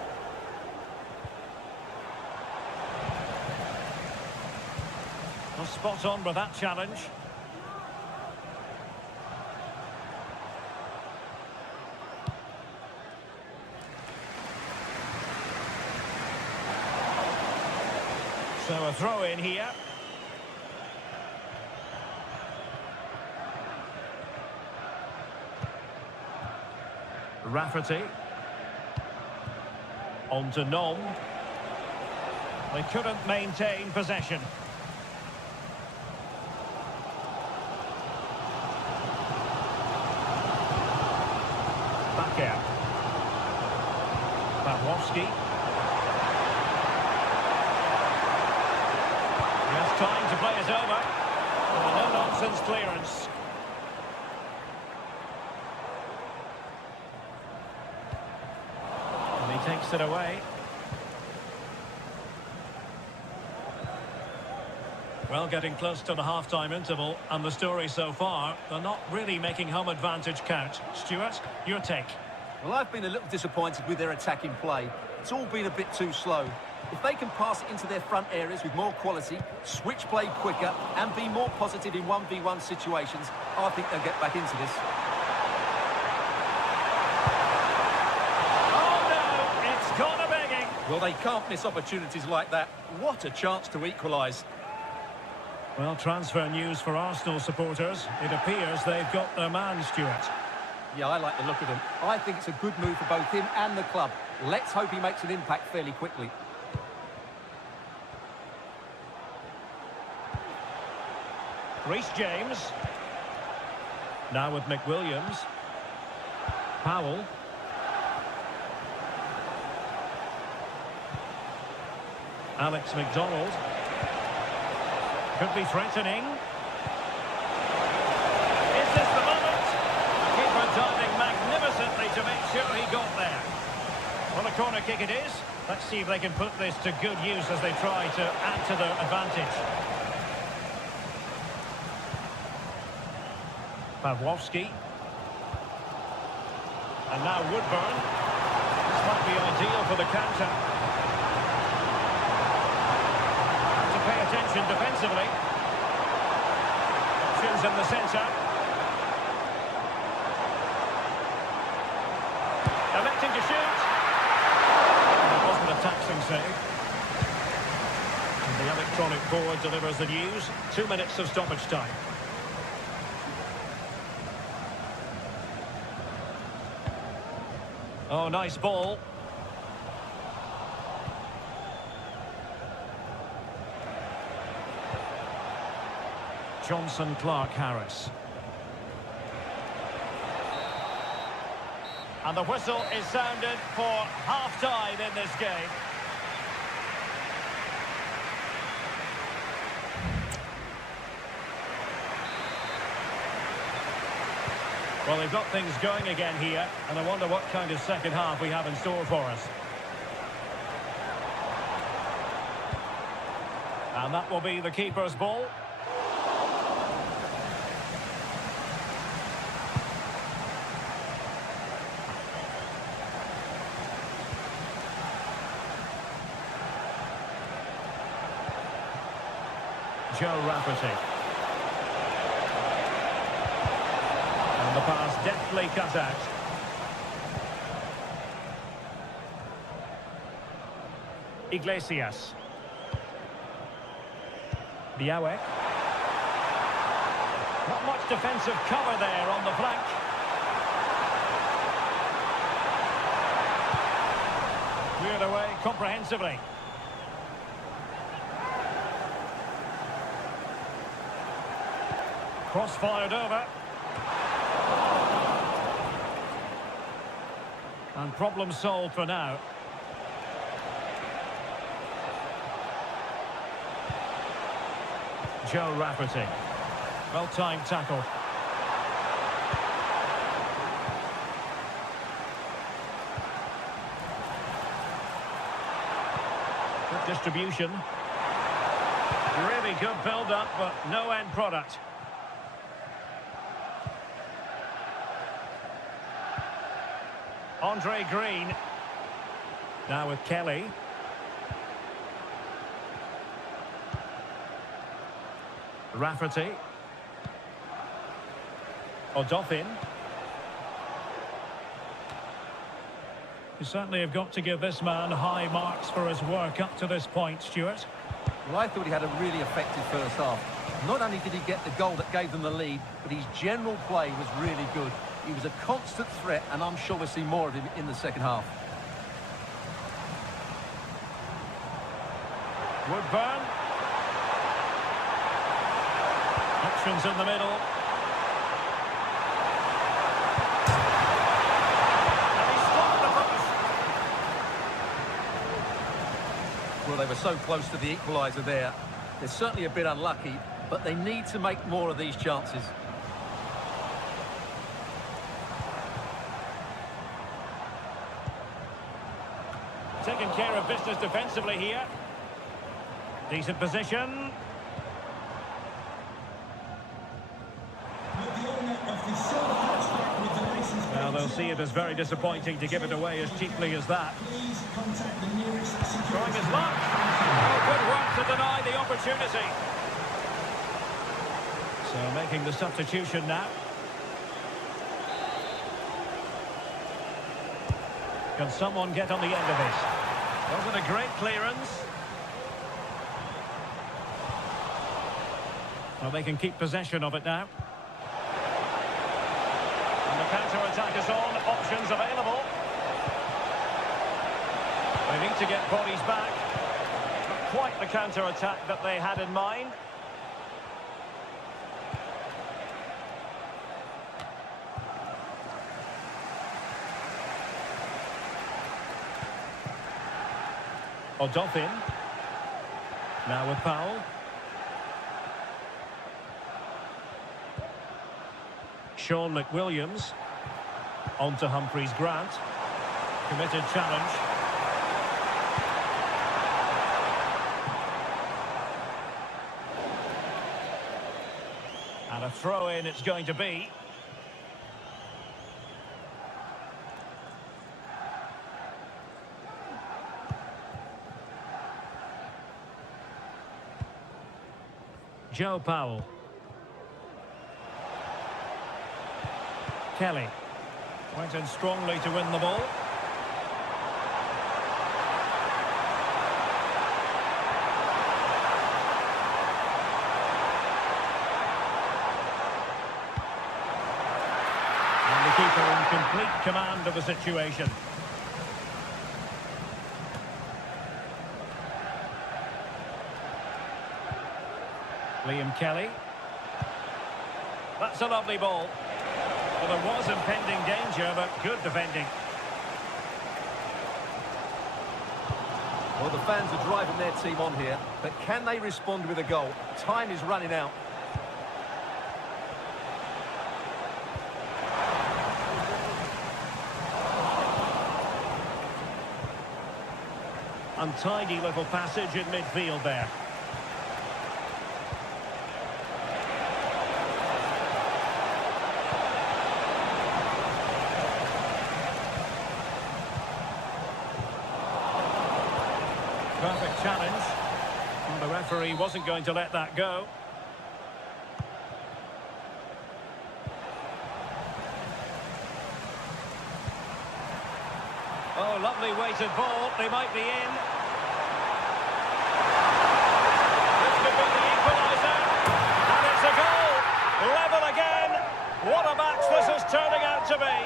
Well, spot on with that challenge. So a throw in here. Rafferty. On to Nom. They couldn't maintain possession. Back out. Pawłowski. He has time to play it over. No nonsense clearance. Takes it away. Well, getting close to the half-time interval, and the story so far, they're not really making home advantage count. Stuart, your take? Well, I've been a little disappointed with their attacking play. It's all been a bit too slow. If they can pass it into their front areas with more quality, switch play quicker, and be more positive in 1v1 situations, I think they'll get back into this. Well, they can't miss opportunities like that. What a chance to equalise. Well, transfer news for Arsenal supporters. It appears they've got their man, Stuart. Yeah, I like the look of him. I think it's a good move for both him and the club. Let's hope he makes an impact fairly quickly. Reece James. Now with McWilliams. Alex McDonald. Could be threatening. Is this the moment? Keeper diving magnificently to make sure he got there. Well, a corner kick it is. Let's see if they can put this to good use as they try to add to their advantage. Pawłowski. And now Woodburn. This might be ideal for the counter. Have to pay attention defensively. Options in the centre. Electing to shoot. It wasn't a taxing save. And the electronic board delivers the news. 2 minutes of stoppage time. Oh, nice ball. Johnson, Clark, Harris. And the whistle is sounded for half-time in this game. Well, they've got things going again here, and I wonder what kind of second half we have in store for us. And that will be the keeper's ball. Joe Rafferty. And the pass deftly cut out. Iglesias. Białek. Not much defensive cover there on the flank. Cleared away comprehensively. Cross fired over. And problem solved for now. Joe Rafferty. Well-timed tackle. Good distribution. Really good build-up, but no end product. Andre Green. Now with Kelly. Rafferty. Odofin. You certainly have got to give this man high marks for his work up to this point, Stuart. Well, I thought he had a really effective first half. Not only did he get the goal that gave them the lead, but his general play was really good. He was a constant threat, and I'm sure we'll see more of him in the second half. Woodburn. Options in the middle. And he stopped the post. Well, they were so close to the equaliser there. They're certainly a bit unlucky, but they need to make more of these chances. Taking care of business defensively here. Decent position. Well, they'll see it as very disappointing to give it away as cheaply as that. Trying his luck. Oh, good work to deny the opportunity. So making the substitution now. Can someone get on the end of it? Wasn't a great clearance. Well, they can keep possession of it now. And the counter-attack is on. Options available. They need to get bodies back. Not quite the counter-attack that they had in mind. Odofin. Now with Powell. Sean McWilliams. On to Humphreys Grant. Committed challenge. And a throw-in it's going to be. Joe Powell. Kelly. Went in strongly to win the ball. And the keeper in complete command of the situation. Liam Kelly. That's a lovely ball. Well, there was impending danger, but good defending. Well, the fans are driving their team on here, but can they respond with a goal? Time is running out. Untidy little passage in midfield there. Perfect challenge. And the referee wasn't going to let that go. Oh, lovely weighted ball. They might be in. This could be the equaliser. And it's a goal. Level again. What a match this is turning out to be.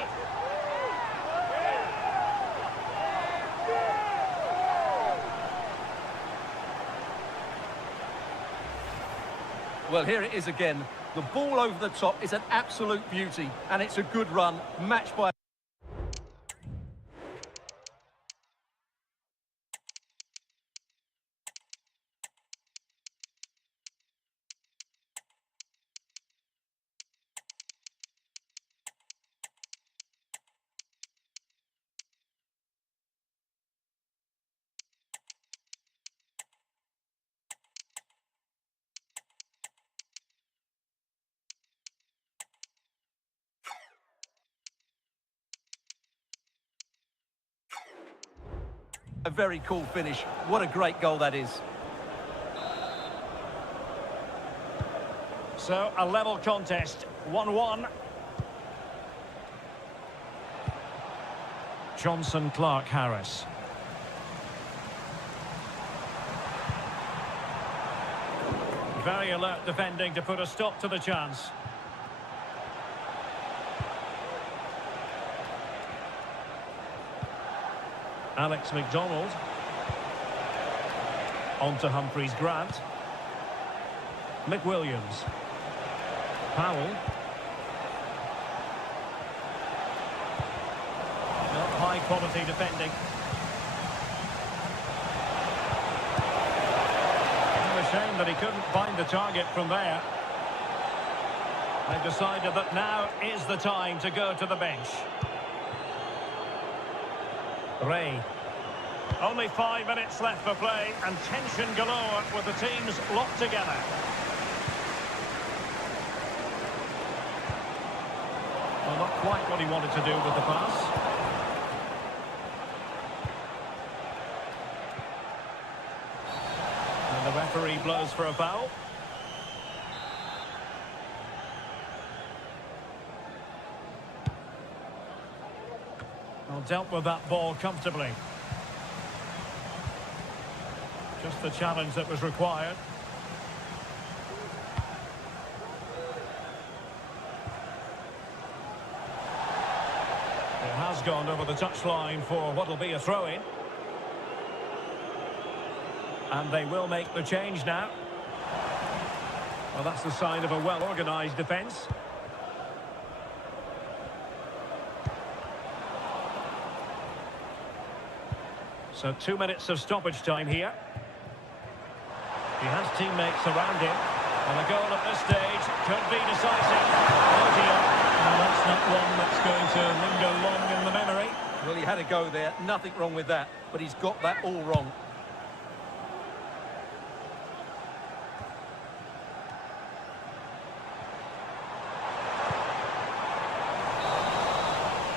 Well, here it is again. The ball over the top is an absolute beauty, and it's a good run, matched by... A very cool finish. What a great goal that is. So, a level contest, 1-1. Johnson Clark-Harris. Very alert defending to put a stop to the chance. Alex McDonald. On to Humphreys Grant. McWilliams. Powell. Not high quality defending. A shame that he couldn't find the target from there. They've decided that now is the time to go to the bench. Ray. Only 5 minutes left for play and tension galore with the teams locked together. Well, not quite what he wanted to do with the pass. And the referee blows for a foul. Well, dealt with that ball comfortably. Just the challenge that was required. It has gone over the touchline for what will be a throw-in. And they will make the change now. Well, that's the sign of a well-organised defence. So 2 minutes of stoppage time here. He has teammates around him. And a goal at this stage could be decisive. Oh dear. Well, that's not one that's going to linger long in the memory. Well, he had a go there. Nothing wrong with that. But he's got that all wrong.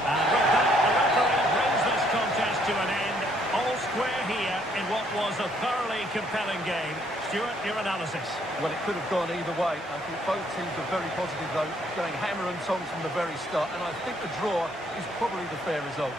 And with that, the referee brings this contest to an end. All square here in what was a thoroughly compelling game. Stuart, your analysis? Well, it could have gone either way. I think both teams are very positive, though, going hammer and tongs from the very start. And I think the draw is probably the fair result.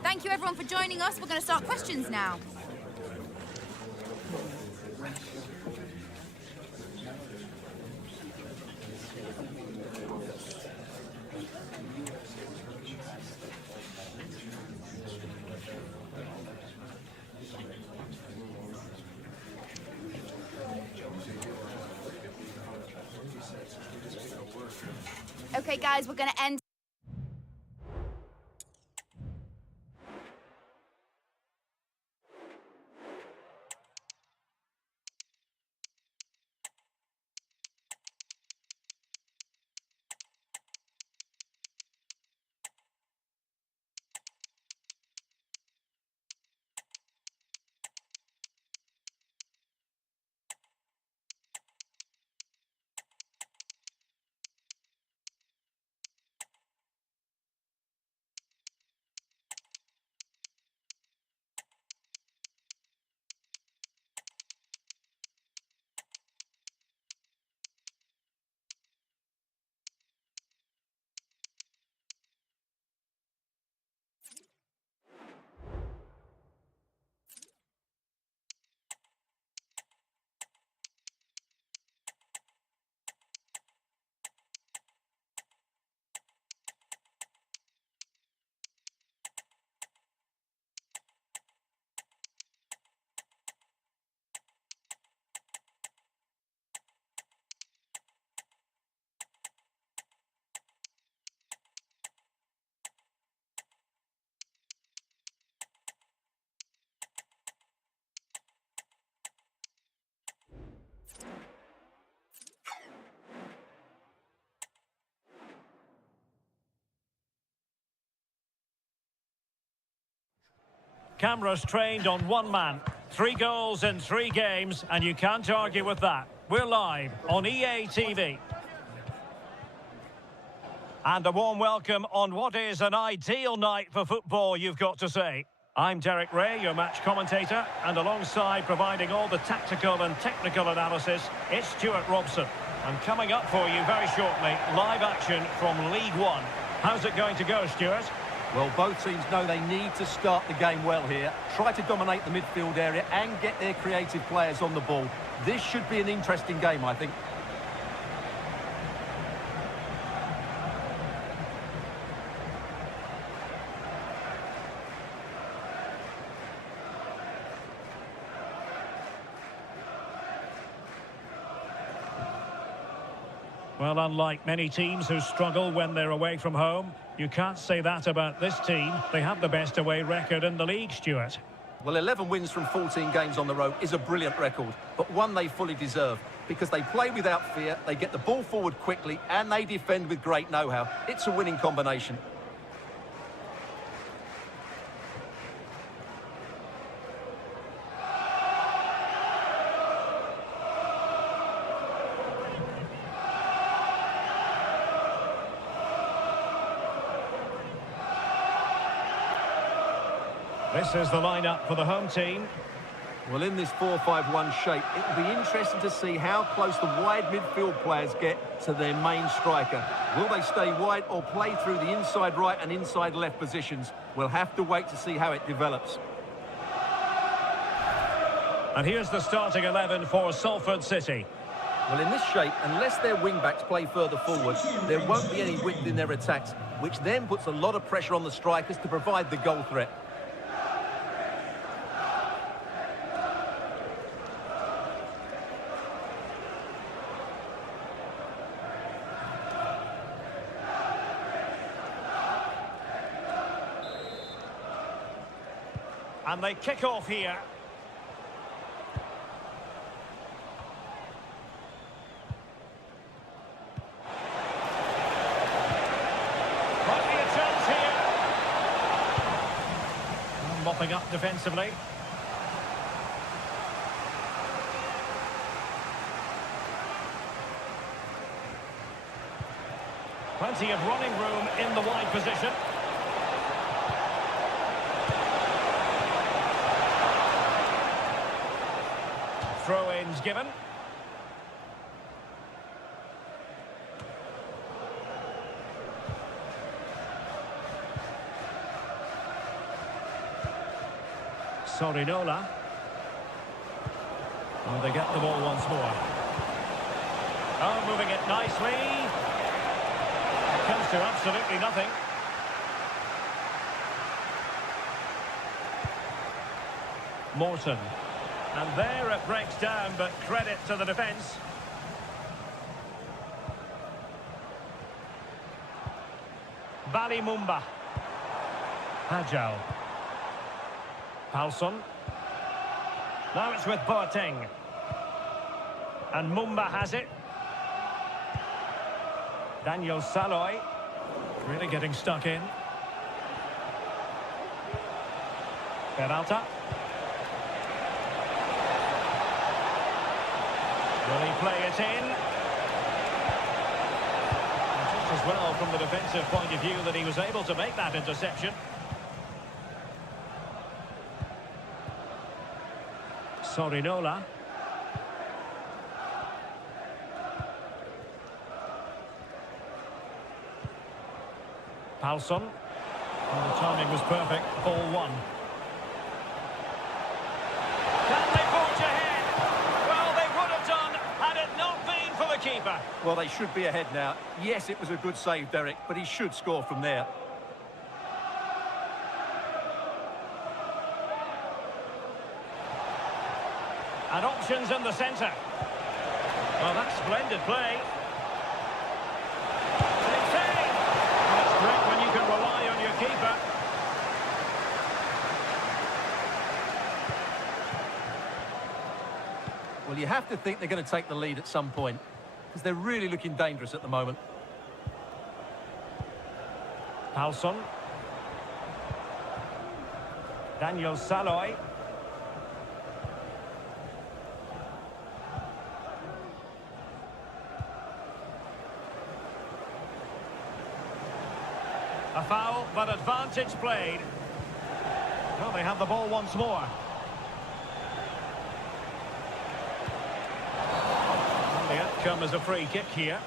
Thank you everyone for joining us. We're going to start questions now. Okay guys, we're going to end. Cameras trained on one man. 3 goals in 3 games, and you can't argue with that. We're live on EA TV. And a warm welcome on what is an ideal night for football, you've got to say. I'm Derek Ray, your match commentator, and alongside providing all the tactical and technical analysis, it's Stuart Robson. And coming up for you very shortly, live action from League One. How's it going to go, Stuart? Well, both teams know they need to start the game well here. Try to dominate the midfield area and get their creative players on the ball. This should be an interesting game, I think. Well, unlike many teams who struggle when they're away from home, you can't say that about this team. They have the best away record in the league, Stuart. Well, 11 wins from 14 games on the road is a brilliant record, but one they fully deserve because they play without fear, they get the ball forward quickly, and they defend with great know-how. It's a winning combination. This is the lineup for the home team. Well, in this 4-5-1 shape, it will be interesting to see how close the wide midfield players get to their main striker. Will they stay wide or play through the inside right and inside left positions? We'll have to wait to see how it develops. And here's the starting 11 for Salford City. Well, in this shape, unless their wing-backs play further forward, there won't be any width in their attacks, which then puts a lot of pressure on the strikers to provide the goal threat. And they kick off here. Might be a chance here. Mopping up defensively. Plenty of running room in the wide position. Throw-ins given. Sorinola. And they get the ball once more. Oh, moving it nicely. Comes to absolutely nothing. Morton. And there it breaks down, but credit to the defence. Mumba. Hajal. Palsson. Now it's with Boateng. And Mumba has it. Daniel Saloy. Really getting stuck in. Peralta. Will he play it in? And just as well from the defensive point of view that he was able to make that interception. Sorinola. Palsson. Well, the timing was perfect. Ball one. Keeper. Well, they should be ahead now. Yes, it was a good save, Derek, but he should score from there. And options in the centre. Well, that's splendid play. It's saved. And it's great when you can rely on your keeper. Well, you have to think they're going to take the lead at some point, because they're really looking dangerous at the moment. Palsson. Daniel Saloy. A foul, but advantage played. Well, they have the ball once more. And the outcome is a free kick here.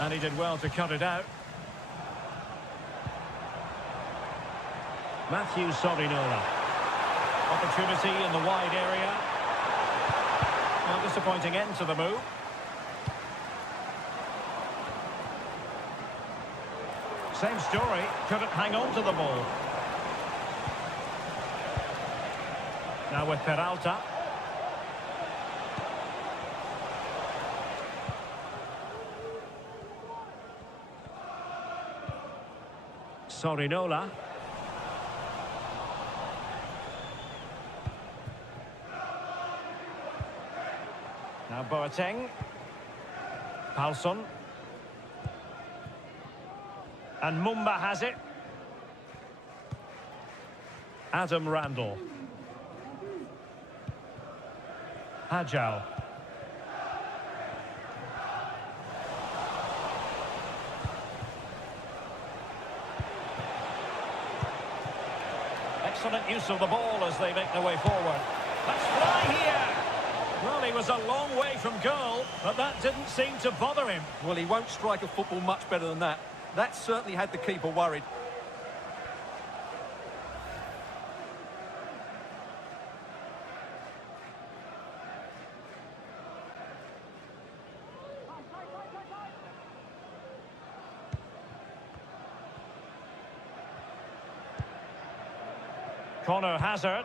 And he did well to cut it out. Matthew Sorinola. Opportunity in the wide area. Well, disappointing end to the move. Same story, couldn't hang on to the ball. Now with Peralta. Sorinola. Now Boateng. Palsson. And Mumba has it. Adam Randall. Hajal. Excellent use of the ball as they make their way forward. Let's fly here! Well, he was a long way from goal, but that didn't seem to bother him. Well, he won't strike a football much better than that. That certainly had the keeper worried. Connor Hazard.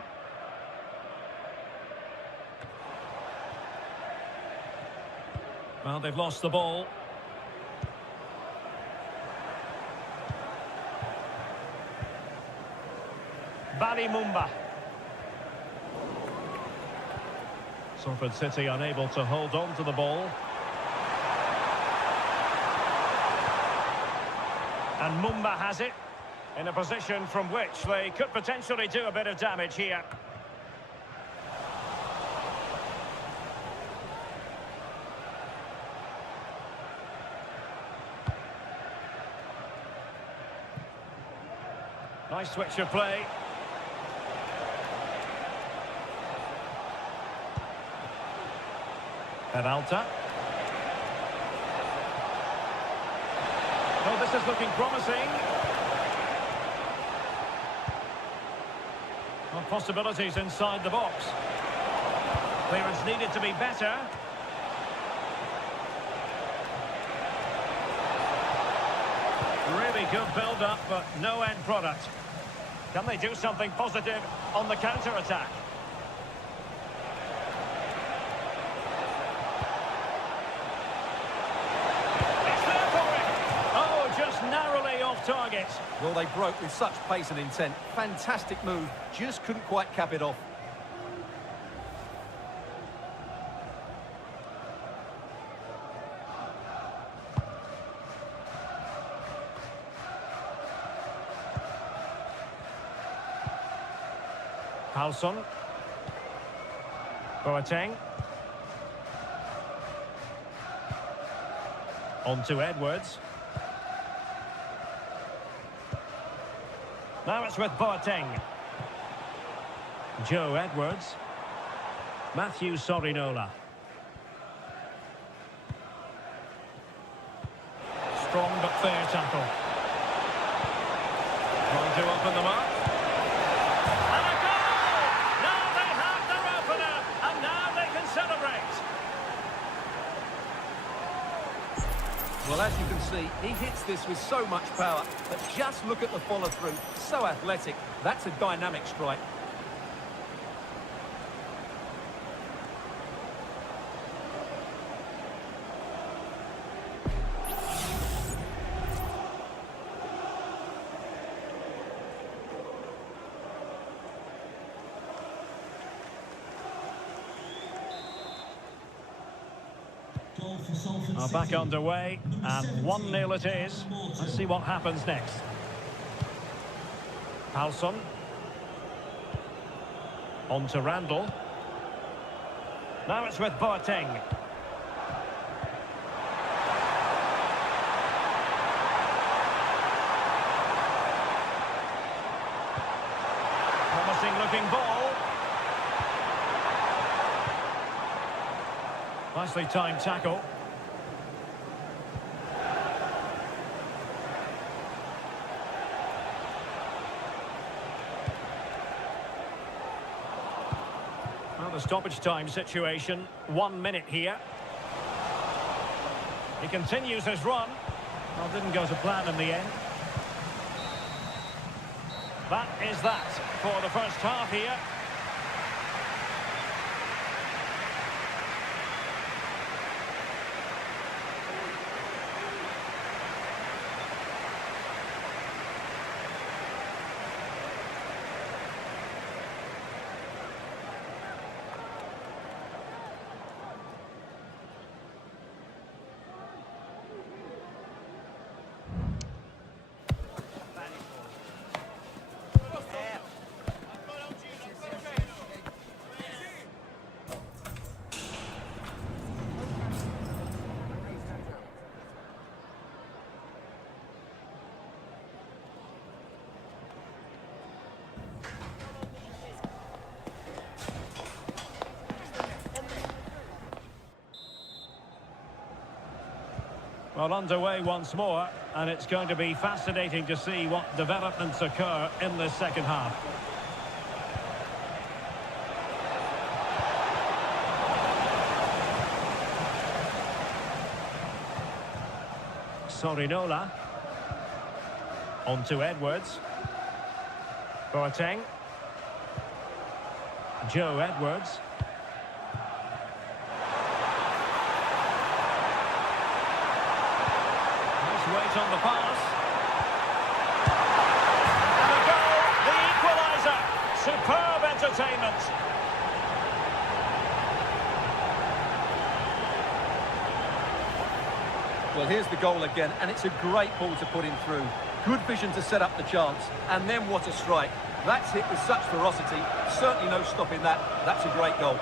Well, they've lost the ball. Mumba. Salford City unable to hold on to the ball. And Mumba has it in a position from which they could potentially do a bit of damage here. Nice switch of play. Peralta. Oh, this is looking promising. Well, possibilities inside the box. Clearance needed to be better. Really good build-up, but no end product. Can they do something positive on the counter-attack? Target. Well, they broke with such pace and intent. Fantastic move. Just couldn't quite cap it off. Palsson. Boateng. On to Edwards. Now it's with Boateng. Joe Edwards. Matthew Sorinola. Strong but fair tackle. Trying to open them up. And a goal! Now they have their opener, and now they can celebrate. Well, as you can see, he hits this with so much power, but just look at the follow-through. So athletic. That's a dynamic strike. Are back underway, and 1-0 it is. Let's see what happens next. Palsson. On to Randall. Now it's with Boateng. looking ball. Nicely timed tackle. Well, the stoppage time situation, 1 minute here. He continues his run. Well, didn't go to plan in the end. That is that for the first half here. Well, underway once more, and it's going to be fascinating to see what developments occur in this second half. Sorinola. On to Edwards. Boateng. Joe Edwards. Wait on the pass. And a goal, the equaliser. Superb entertainment. Well, here's the goal again, and it's a great ball to put him through. Good vision to set up the chance, and then what a strike. That's hit with such ferocity. Certainly no stopping that. That's a great goal.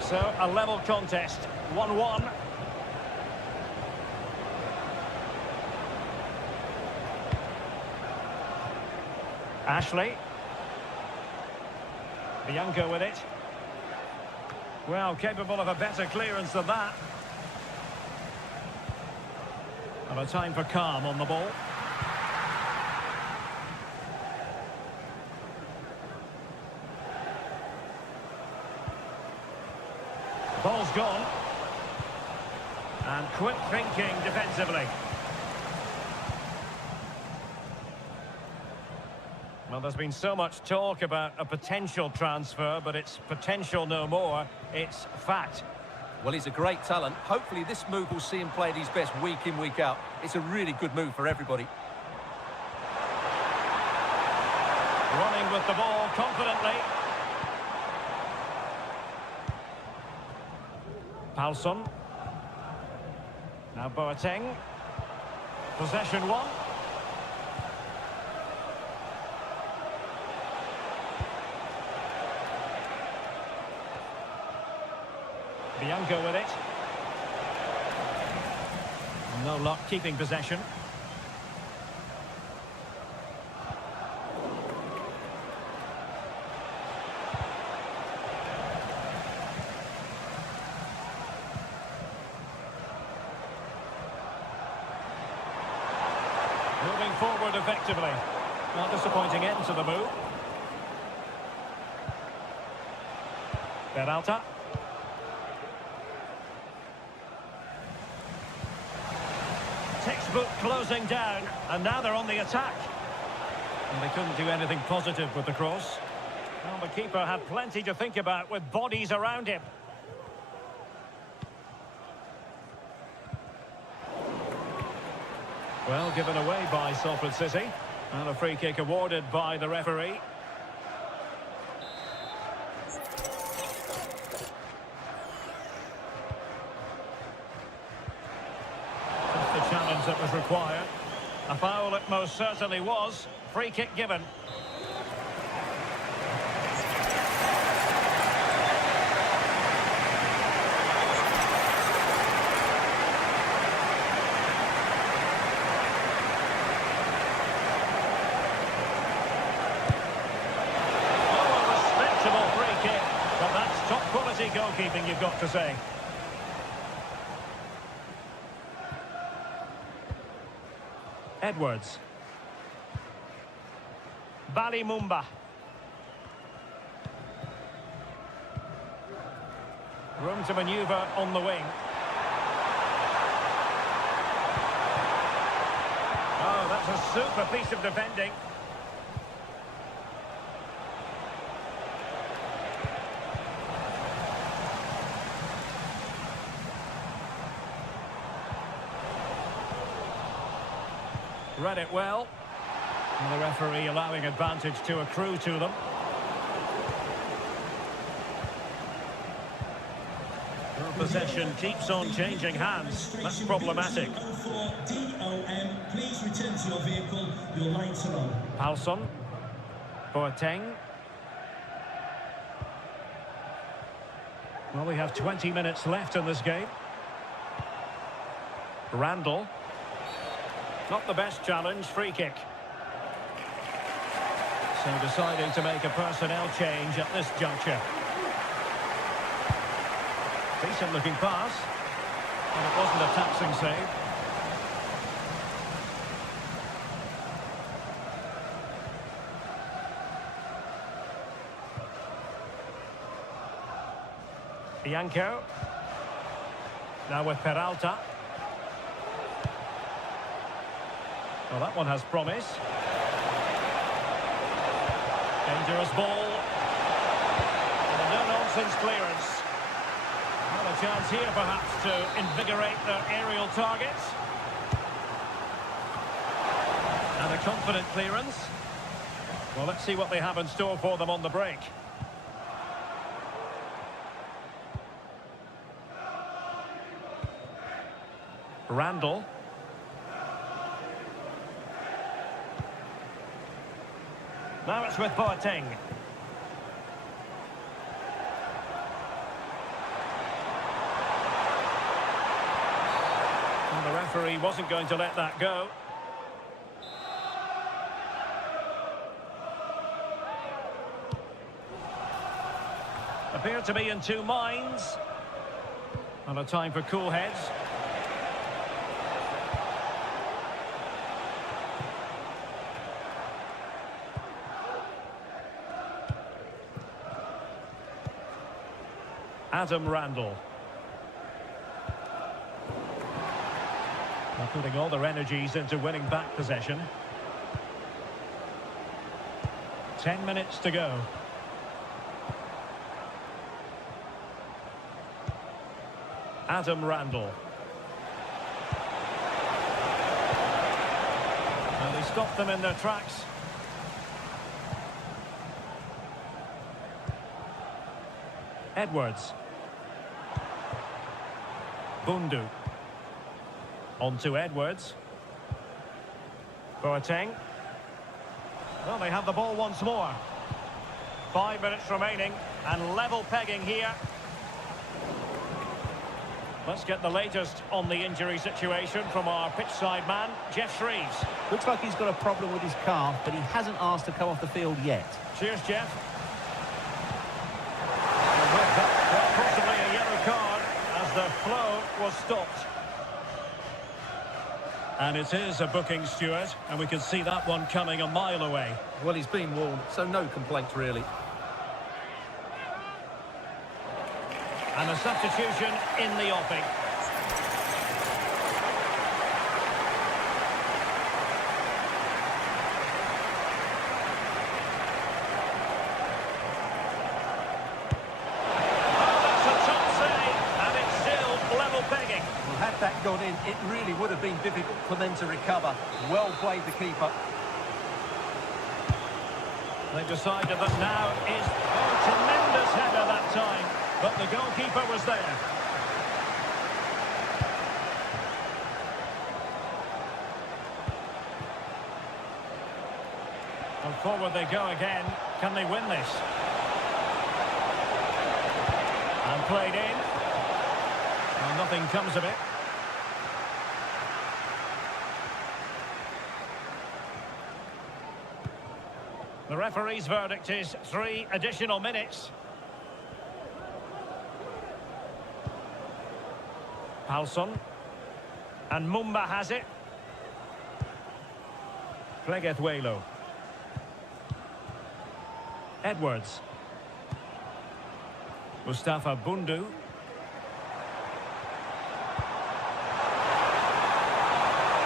So, a level contest, 1-1. Ashley. Bianco with it. Well, capable of a better clearance than that. And a time for calm on the ball. Ball's gone. And quick thinking defensively. Well, there's been so much talk about a potential transfer, but it's potential no more. It's fact. Well, he's a great talent. Hopefully this move will see him play at his best week in, week out. It's a really good move for everybody. Running with the ball confidently. Palsson. Now Boateng. Possession one. Bianco with it. No luck keeping possession. Moving forward effectively. Not disappointing end to the move. Peralta. Textbook closing down, and now they're on the attack. And they couldn't do anything positive with the cross. Well, the keeper had plenty to think about with bodies around him. Well, given away by Salford City. And a free kick awarded by the referee. Just the challenge that was required. A foul it most certainly was. Free kick given. got to say. Edwards. Mumba. Room to manoeuvre on the wing. Oh, that's a super piece of defending. Read it well. And the referee allowing advantage to accrue to them. Possession keeps on changing hands. That's problematic. DOM, please return to your vehicle. Your lights are on. Palsson. Boateng. Well, we have 20 minutes left in this game. Randall. Not the best challenge, free kick. So deciding to make a personnel change at this juncture. Decent looking pass. And it wasn't a taxing save. Bianco. Now with Peralta. Well, that one has promise. Dangerous ball. And a no-nonsense clearance. Well, a chance here, perhaps, to invigorate their aerial targets. And a confident clearance. Well, let's see what they have in store for them on the break. Randall. Now it's with Boateng. And the referee wasn't going to let that go. Appear to be in two minds. And a time for cool heads. Adam Randall. They're putting all their energies into winning back possession. 10 minutes to go. Adam Randall. And they stopped them in their tracks. Edwards. Bundu. On to Edwards. Boateng. Well, they have the ball once more. 5 minutes remaining and level pegging here. Let's get the latest on the injury situation from our pitchside man, Jeff Shreves. Looks like he's got a problem with his calf, but he hasn't asked to come off the field yet. Cheers, Jeff. And with that, possibly a yellow card as the flow was stopped. And it is a booking, Stuart, and we can see that one coming a mile away. Well, he's been warned, so no complaints really. And a substitution in the offing. Had that gone in, it really would have been difficult for them to recover. Well played, the keeper. They've decided that now is a tremendous header that time, but the goalkeeper was there. And forward they go again. Can they win this? And played in. Well, nothing comes of it. The referee's verdict is 3 additional minutes. Palsson. And Mumba has it. Plegethuelo. Edwards. Mustafa Bundu.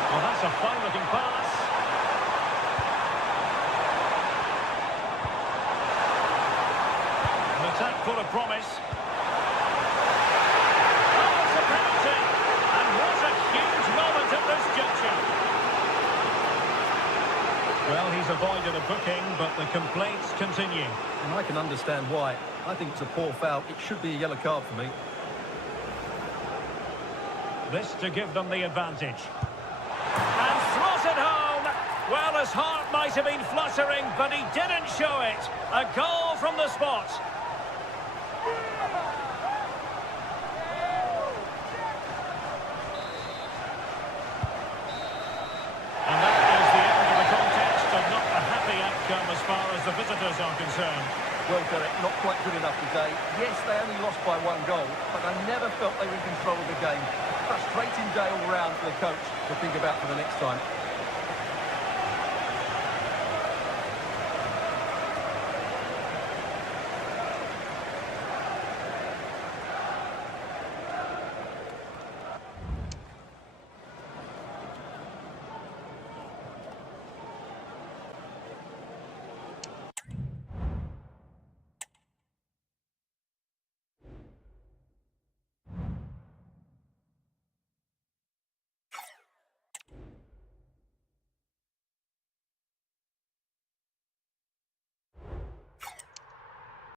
Well, that's a fine-looking pass. An attack full of promise. Oh, it's a penalty! And what a huge moment at this juncture. Well, he's avoided a booking, but the complaints continue. And I can understand why. I think it's a poor foul. It should be a yellow card for me. This to give them the advantage. And slotted home! Well, his heart might have been fluttering, but he didn't show it. A goal from the spot. And that is the end of the contest, and not a happy outcome as far as the visitors are concerned. Well, Derek, not quite good enough today. Yes, they only lost by 1 goal, but I never felt they were in control of the game. Frustrating day all round for the coach to think about for the next time.